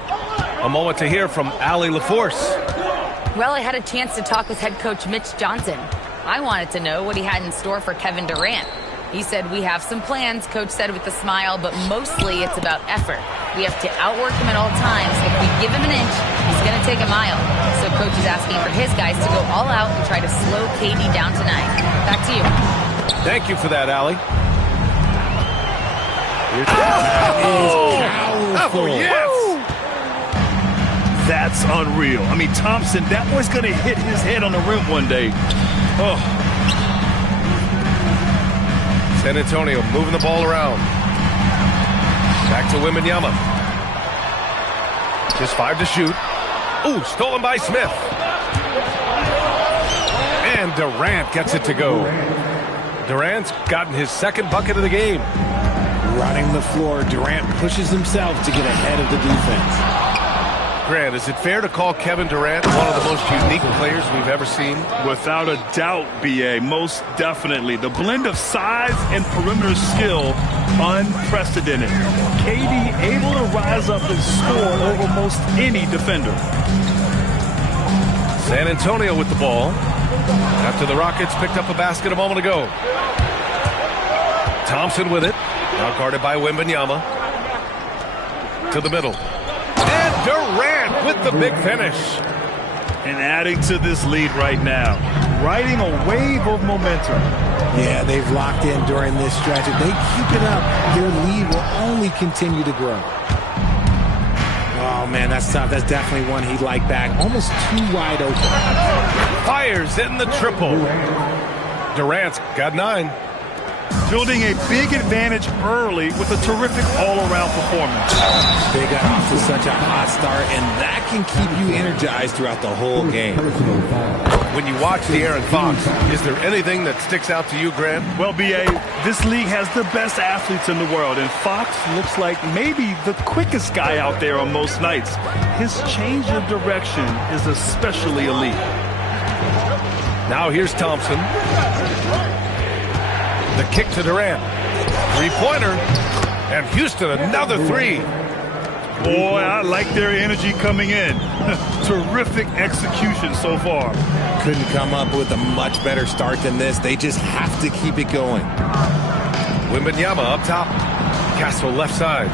A moment to hear from Allie LaForce. Well, I had a chance to talk with head coach Mitch Johnson. I wanted to know what he had in store for Kevin Durant. He said, we have some plans, coach said with a smile, but mostly it's about effort. We have to outwork him at all times. If we give him an inch, he's going to take a mile. So coach is asking for his guys to go all out and try to slow KD down tonight. Back to you. Thank you for that, Allie. Powerful. Yes! That's unreal. I mean, Thompson, that boy's going to hit his head on the rim one day. Oh. San Antonio moving the ball around. Back to Wembanyama. Just 5 to shoot. Ooh, stolen by Smith. And Durant gets it to go. Durant's gotten his second bucket of the game. Running the floor, Durant pushes himself to get ahead of the defense. Grant, is it fair to call Kevin Durant one of the most unique players we've ever seen? Without a doubt, B.A., most definitely. The blend of size and perimeter skill, unprecedented. KD able to rise up and score over most any defender. San Antonio with the ball. After the Rockets picked up a basket a moment ago. Thompson with it. Now guarded by Wembanyama. To the middle. And Durant with the big finish. And adding to this lead right now. Riding a wave of momentum. Yeah, they've locked in during this stretch. If they keep it up, their lead will only continue to grow. Oh, man, that's tough. That's definitely one he'd like back. Almost too wide open. Fires in the triple. Durant's got 9. building a big advantage early with a terrific all-around performance. They got off to such a hot start, and that can keep you energized throughout the whole game. When you watch De'Aaron Fox, is there anything that sticks out to you, Grant? Well, B.A., this league has the best athletes in the world, and Fox looks like maybe the quickest guy out there on most nights. His change of direction is especially elite. Now here's Thompson. The kick to Durant. Three-pointer. And Houston, another three. Boy, I like their energy coming in. Terrific execution so far. Couldn't come up with a much better start than this. They just have to keep it going. Wembanyama up top. Castle left side.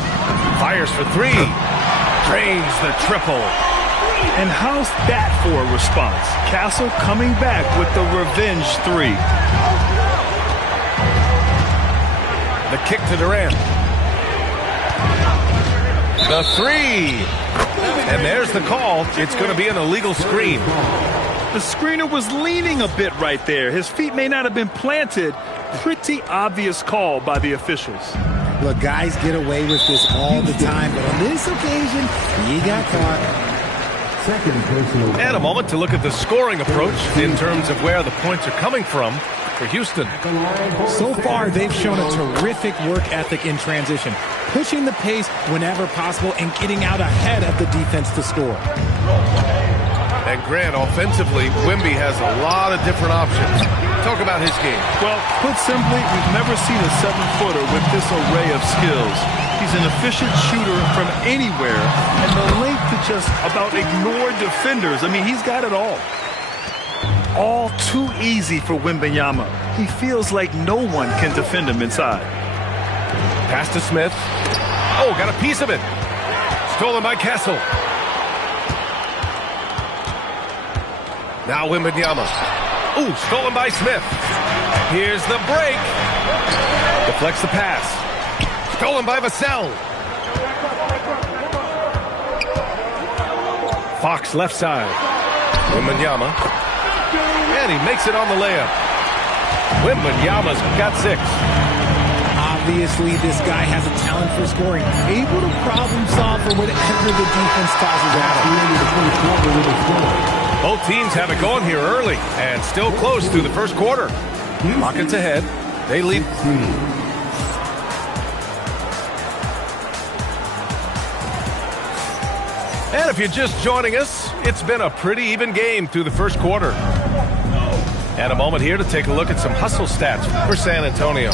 Fires for three. Drains the triple. And how's that for a response? Castle coming back with the revenge three. The kick to Durant. The three. And there's the call. It's going to be an illegal screen. The screener was leaning a bit right there. His feet may not have been planted. Pretty obvious call by the officials. Look, guys get away with this all the time, but on this occasion, he got caught. And a moment to look at the scoring approach in terms of where the points are coming from for Houston. So far, they've shown a terrific work ethic in transition, pushing the pace whenever possible and getting out ahead of the defense to score. And Grant, offensively, Wemby has a lot of different options. Talk about his game. Well, put simply, we've never seen a 7-footer with this array of skills. He's an efficient shooter from anywhere, and the length to just about ignore defenders. I mean, he's got it all. All too easy for Wembanyama. He feels like no one can defend him inside. Pass to Smith. Oh, got a piece of it. Stolen by Castle. Now Wembanyama. Ooh, stolen by Smith. Here's the break. Deflects the pass. Stolen by Vassell. Fox left side. Wembanyama. And he makes it on the layup. Wembanyama's got 6. Obviously, this guy has a talent for scoring, able to problem solve for whatever the defense tosses at him. Both teams have it going here early and still close through the first quarter. Rockets ahead. They lead. And if you're just joining us, it's been a pretty even game through the first quarter. And a moment here to take a look at some hustle stats for San Antonio.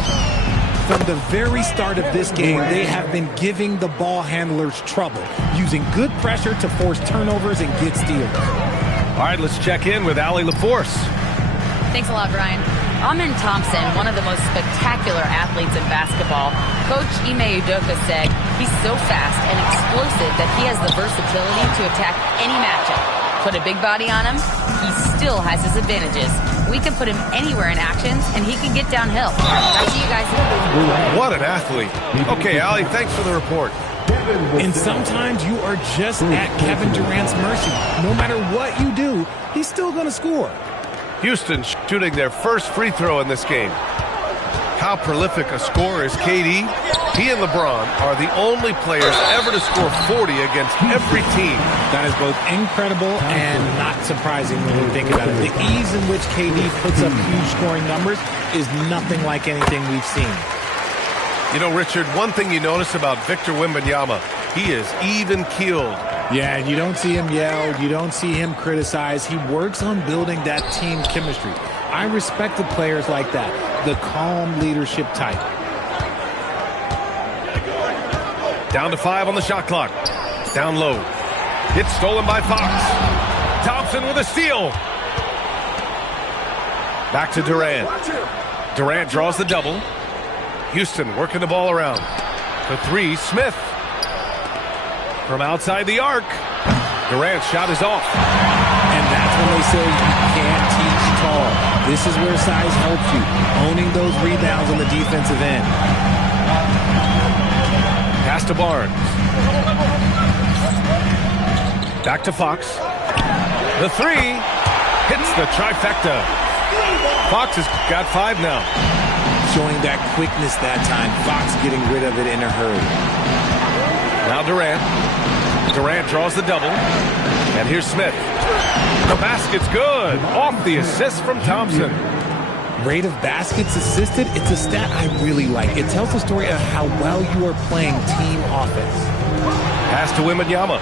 From the very start of this game, they have been giving the ball handlers trouble, using good pressure to force turnovers and get steals. All right, let's check in with Allie LaForce. Thanks a lot, Brian. Amin Thompson, one of the most spectacular athletes in basketball. Coach Ime Udoka said he's so fast and explosive that he has the versatility to attack any matchup. Put a big body on him, he still has his advantages. We can put him anywhere in actions, and he can get downhill. Back to you guys. What an athlete. Okay, Allie, thanks for the report. And sometimes you are just at Kevin Durant's mercy. No matter what you do, he's still going to score. Houston shooting their first free throw in this game. How prolific a scorer is KD? He and LeBron are the only players ever to score 40 against every team. That is both incredible and not surprising when you think about it. The ease in which KD puts up huge scoring numbers is nothing like anything we've seen. You know, Richard, one thing you notice about Victor Wembanyama, he is even-keeled. Yeah, you don't see him yell. You don't see him criticize. He works on building that team chemistry. I respect the players like that, the calm leadership type. Down to 5 on the shot clock. Down low. It's stolen by Fox. Thompson with a steal. Back to Durant. Durant draws the double. Houston working the ball around. The 3, Smith. From outside the arc. Durant's shot is off. And that's when they say you can't teach tall. This is where size helps you, owning those rebounds on the defensive end. Pass to Barnes. Back to Fox. The 3 hits the trifecta. Fox has got 5 now. showing that quickness that time. Fox getting rid of it in a hurry. Now Durant. Durant draws the double. And here's Smith. The basket's good. Off the assist from Thompson. Rate of baskets assisted, it's a stat I really like. It tells the story of how well you are playing team offense. Pass to Wembanyama.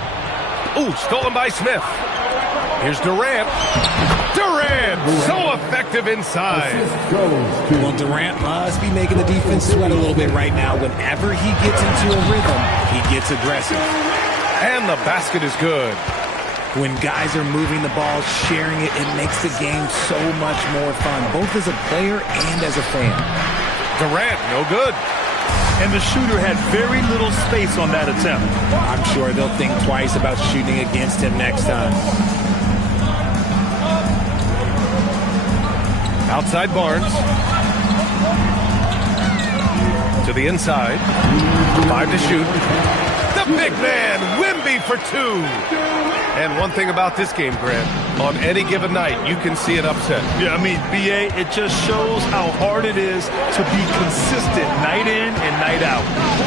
Ooh, stolen by Smith. Here's Durant. Durant, so effective inside. Well, Durant must be making the defense sweat a little bit right now. Whenever he gets into a rhythm, he gets aggressive. And the basket is good. When guys are moving the ball, sharing it, it makes the game so much more fun, both as a player and as a fan. Durant, no good. And the shooter had very little space on that attempt. I'm sure they'll think twice about shooting against him next time. Outside Barnes. To the inside. 5 to shoot. The big man, Wemby for 2. And one thing about this game, Grant, on any given night, you can see an upset. Yeah, I mean, BA, it just shows how hard it is to be consistent night in and night out.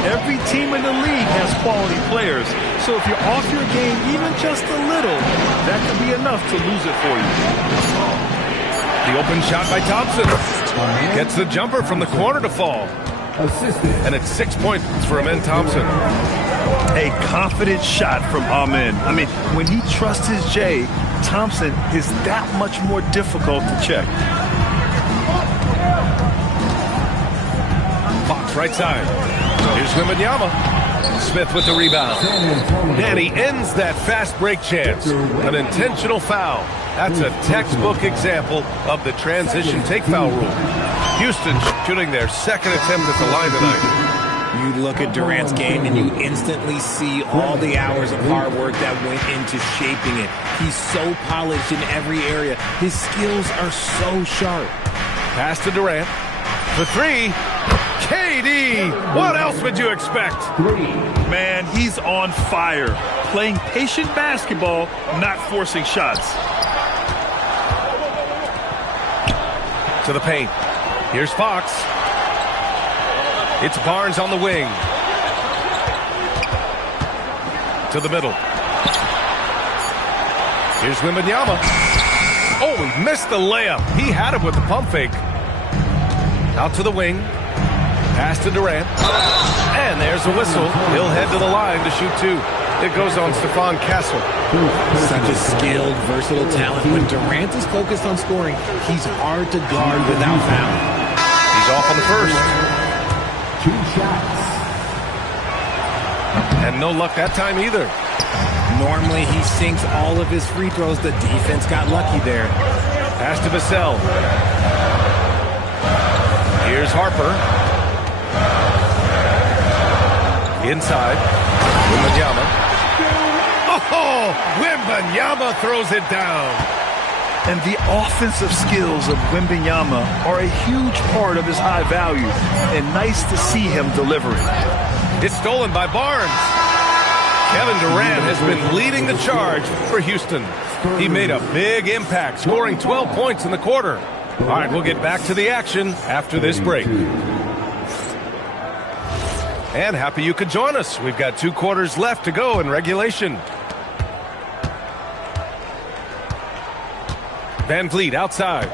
Every team in the league has quality players, so if you're off your game even just a little, that could be enough to lose it for you. The open shot by Thompson. Gets the jumper from the corner to fall. And it's 6 points for Amen Thompson. A confident shot from Amen. I mean, when he trusts his J, Thompson is that much more difficult to check. Fox right side. Here's Wembanyama. Smith with the rebound. And he ends that fast break chance. An intentional foul. That's a textbook example of the transition take foul rule. Houston shooting their second attempt at the line tonight. You look at Durant's game and you instantly see all the hours of hard work that went into shaping it. He's so polished in every area. His skills are so sharp. Pass to Durant. For 3. KD! What else would you expect? Man, he's on fire. Playing patient basketball, not forcing shots. To the paint. Here's Fox. It's Barnes on the wing. To the middle. Here's Wembanyama. Oh, he missed the layup. He had it with the pump fake. Out to the wing. Pass to Durant. And there's a whistle. He'll head to the line to shoot 2. It goes on Stephon Castle. Such a skilled, versatile talent. When Durant is focused on scoring, he's hard to guard without fouling. He's off on the first. 2 shots. And no luck that time either. Normally he sinks all of his free throws. The defense got lucky there. Pass to Vassell. Here's Harper. Inside. Wembanyama. Oh, Wembanyama throws it down. And the offensive skills of Wembanyama are a huge part of his high value, and nice to see him delivering. It's stolen by Barnes. Kevin Durant has been leading the charge for Houston. He made a big impact, scoring 12 points in the quarter. All right, we'll get back to the action after this break. And happy you could join us. We've got 2 quarters left to go in regulation. Van Vliet outside.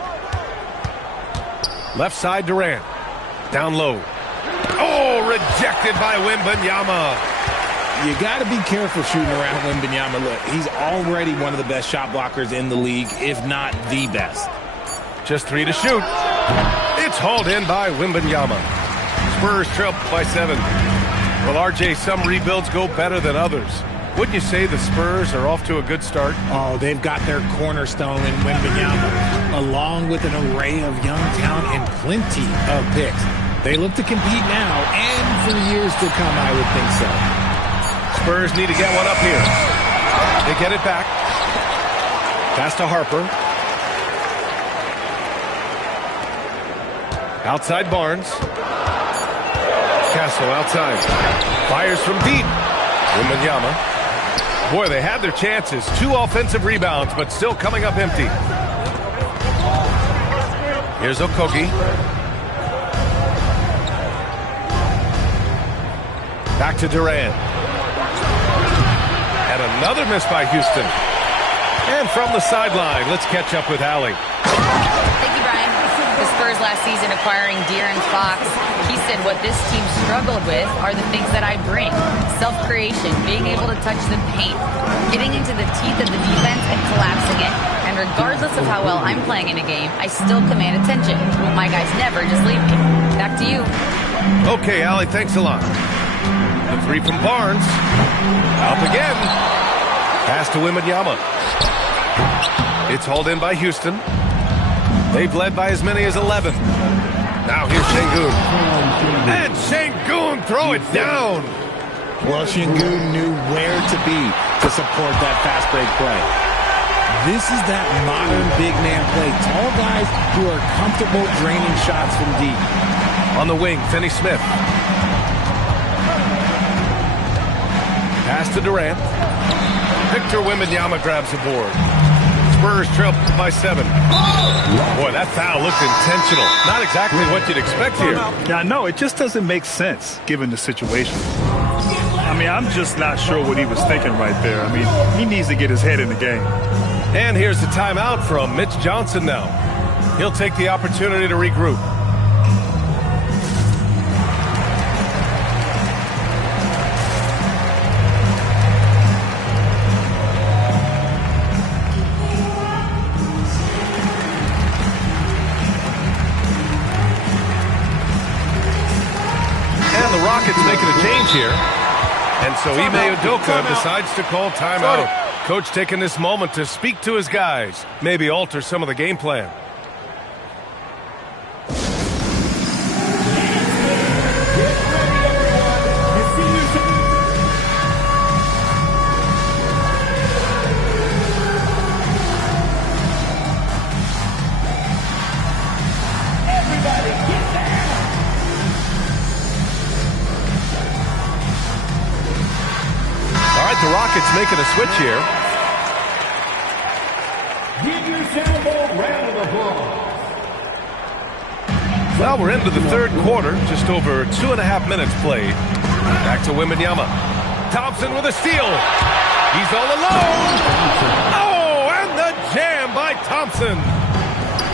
Left side Durant. Down low. Oh, rejected by Wembanyama. You got to be careful shooting around Wembanyama. Look, he's already one of the best shot blockers in the league, if not the best. Just 3 to shoot. It's hauled in by Wembanyama. Spurs trail by 7. Well, RJ, some rebuilds go better than others. Wouldn't you say the Spurs are off to a good start? Oh, they've got their cornerstone in Wembanyama, along with an array of young talent and plenty of picks. They look to compete now and for years to come, I would think so. Spurs need to get one up here. They get it back. Pass to Harper. Outside Barnes. Castle outside. Fires from deep. Wembanyama. Boy, they had their chances. 2 offensive rebounds, but still coming up empty. Here's Okogie. Back to Durant. And another miss by Houston. And from the sideline, let's catch up with Allie. Thank you, Brian. The Spurs last season acquiring De'Aaron Fox, he said what this team struggled with are the things that I bring. Self-creation, being able to touch the paint, getting into the teeth of the defense and collapsing it. And regardless of how well I'm playing in a game, I still command attention. My guys never just leave me. Back to you. Okay, Allie, thanks a lot. The three from Barnes. Up again. Pass to Wembanyama. It's hauled in by Houston. They've led by as many as 11. Now here's Şengün. And Şengün throw it down. Well, Şengün knew where to be to support that fast break play. This is that modern big man play. Tall guys who are comfortable draining shots from deep. On the wing, Finney-Smith. Pass to Durant. Victor Wembanyama grabs the board. Spurs trail by 7. Boy, that foul looked intentional. Not exactly what you'd expect here. Yeah, no, it just doesn't make sense given the situation. I mean, I'm just not sure what he was thinking right there. I mean, he needs to get his head in the game. And here's the timeout from Mitch Johnson now. He'll take the opportunity to regroup. And the Rockets making a change here. And so Ime Udoka decides to call timeout. Coach taking this moment to speak to his guys, maybe alter some of the game plan. All right, the Rockets making a switch here. Well, we're into the third quarter, just over 2.5 minutes played. Back to Wembanyama. Thompson with a steal. He's all alone. Oh, and the jam by Thompson.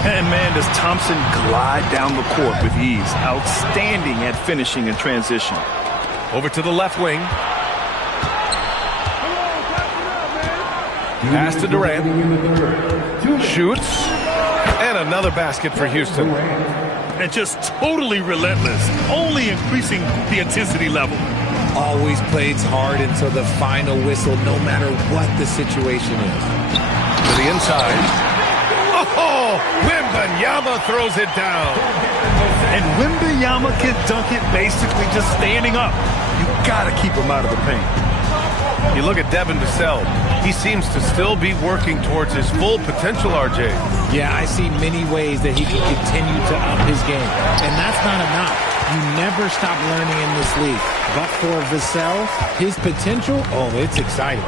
And man, does Thompson glide down the court with ease. Outstanding at finishing in transition. Over to the left wing. Pass to Durant. Shoots. And another basket for Houston. And just totally relentless, only increasing the intensity level. Always plays hard until the final whistle, no matter what the situation is. To the inside. Oh, Wembanyama throws it down. And Wembanyama can dunk it basically just standing up. You got to keep him out of the paint. You look at Devin Vassell. He seems to still be working towards his full potential, RJ. Yeah, I see many ways that he can continue to up his game. And that's not enough. You never stop learning in this league. But for Vassell, his potential, oh, it's exciting.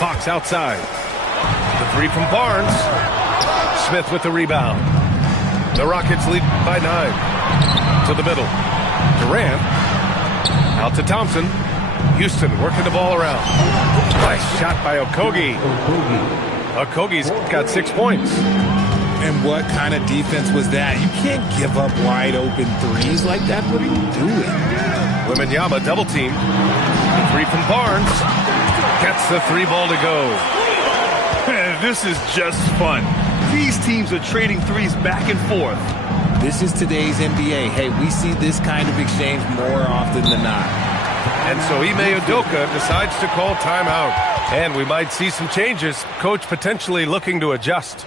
Fox outside. The three from Barnes. Smith with the rebound. The Rockets lead by 9. To the middle. Durant. Out to Thompson. Houston working the ball around. Nice shot by Okogie. Okogie's got 6 points. And what kind of defense was that? You can't give up wide open threes like that. What are you doing? Wembanyama double team. The three from Barnes. Gets the 3 ball to go. This is just fun. These teams are trading threes back and forth. This is today's NBA. Hey, we see this kind of exchange more often than not. And so Ime Udoka decides to call timeout. And we might see some changes. Coach potentially looking to adjust.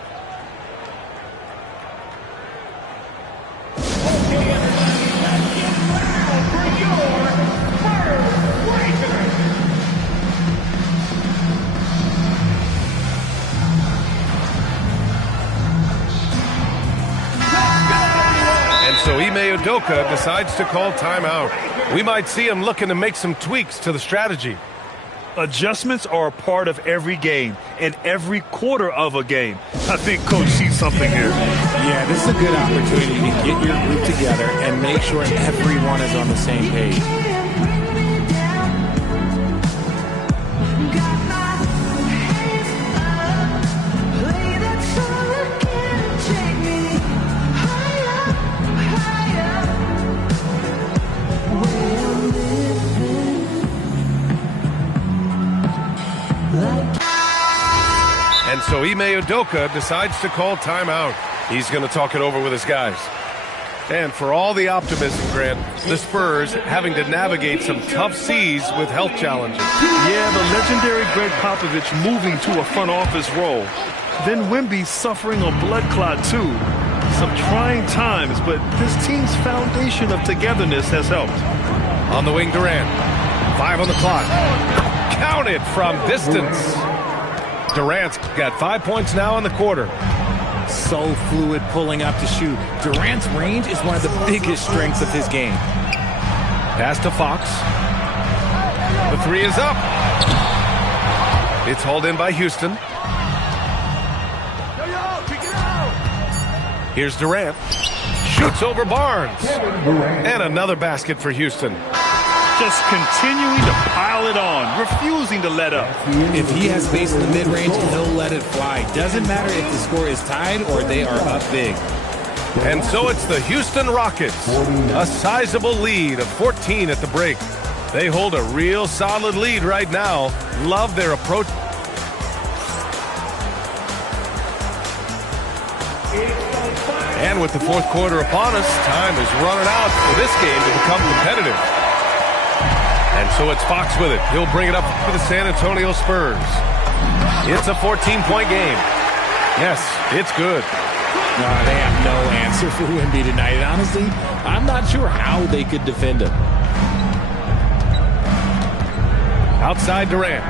And so Ime Udoka decides to call timeout. We might see him looking to make some tweaks to the strategy. Adjustments are a part of every game and every quarter of a game. I think Coach sees something here. Yeah, this is a good opportunity to get your group together and make sure everyone is on the same page. Udoka decides to call timeout. He's going to talk it over with his guys. And for all the optimism, Grant, the Spurs having to navigate some tough seas with health challenges. Yeah, the legendary Greg Popovich moving to a front office role. Then Wemby suffering a blood clot too. Some trying times, but this team's foundation of togetherness has helped. On the wing, Durant. 5 on the clock. Counted from distance. Durant's got 5 points now in the quarter. So fluid pulling up to shoot. Durant's range is one of the biggest strengths of his game. Pass to Fox. The 3 is up. It's hauled in by Houston. Here's Durant. Shoots over Barnes. And another basket for Houston. Just continuing to pile it on, refusing to let up. If he has space in the mid-range, he'll let it fly. Doesn't matter if the score is tied or they are up big. And so it's the Houston Rockets. A sizable lead of 14 at the break. They hold a real solid lead right now. Love their approach. And with the fourth quarter upon us, time is running out for this game to become competitive. And so it's Fox with it. He'll bring it up for the San Antonio Spurs. It's a 14-point game. Yes, it's good. No, they have no answer for Wemby tonight. And honestly, I'm not sure how they could defend him. Outside Durant.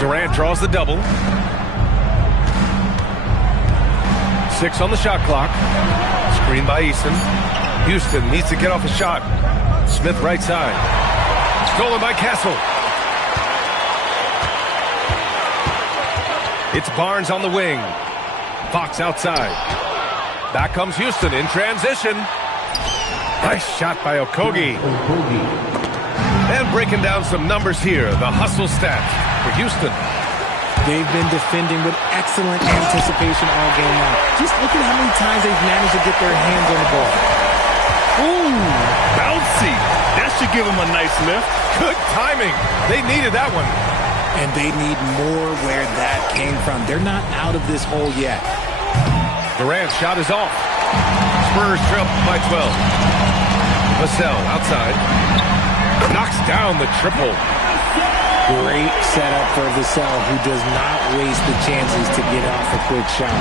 Durant draws the double. 6 on the shot clock. Screen by Eason. Houston needs to get off a shot. Smith right side. Stolen by Castle. It's Barnes on the wing. Fox outside. Back comes Houston in transition. Nice shot by Okogie. And breaking down some numbers here. The hustle stats for Houston. They've been defending with excellent anticipation all game long. Just look at how many times they've managed to get their hands on the ball. Ooh, bouncy. That should give them a nice lift. Good timing. They needed that one. And they need more where that came from. They're not out of this hole yet. Durant's shot is off. Spurs trail by 12. Vassell outside. Knocks down the triple. Great setup for Vassell, who does not waste the chances to get off a quick shot.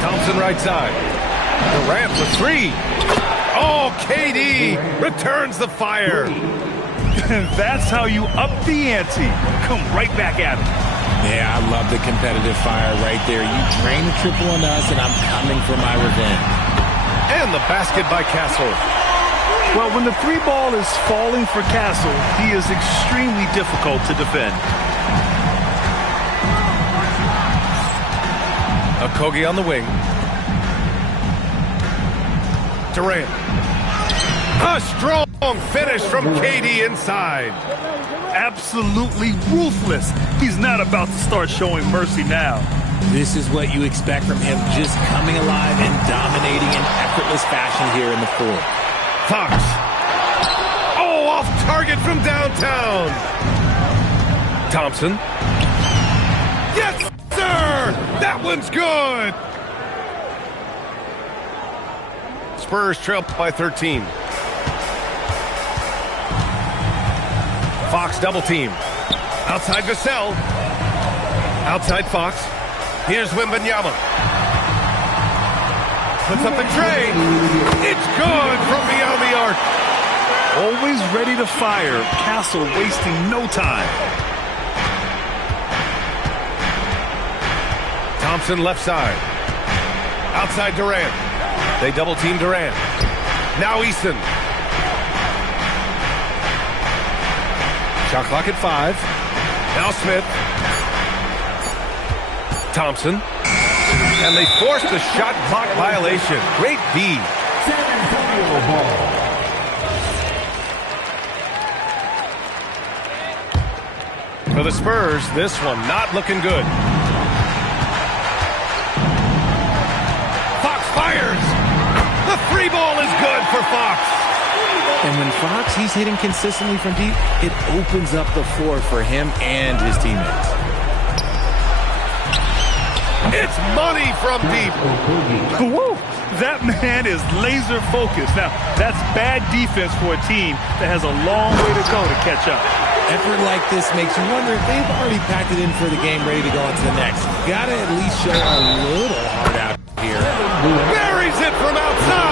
Thompson right side. Durant for 3. Oh, KD returns the fire. That's how you up the ante. Come right back at it. Yeah, I love the competitive fire right there. You drain the triple on us, and I'm coming for my revenge. And the basket by Castle. Well, when the 3 ball is falling for Castle, he is extremely difficult to defend. Okogie on the wing. Durant. A strong finish from KD inside. Absolutely ruthless. He's not about to start showing mercy now. This is what you expect from him, just coming alive and dominating in effortless fashion here in the fourth. Fox. Oh, off target from downtown. Thompson. Yes, sir! That one's good! Spurs trail by 13. Fox double team. Outside Vassell. Outside Fox. Here's Wembanyama. Puts up the tray. It's good from beyond the arc. Always ready to fire. Castle wasting no time. Thompson left side. Outside Durant. They double team Durant. Now Eason. Shot clock at 5. Now Smith. Thompson. And they forced a shot clock violation. Great D. For the Spurs, this one not looking good. Fox fires. The 3 ball is good for Fox. And when Fox, he's hitting consistently from deep, it opens up the floor for him and his teammates. It's money from deep. Woo! That man is laser focused. Now, that's bad defense for a team that has a long way to go to catch up. Effort like this makes you wonder if they've already packed it in for the game, ready to go on to the next. Gotta at least show a little heart out here. Buries it from outside.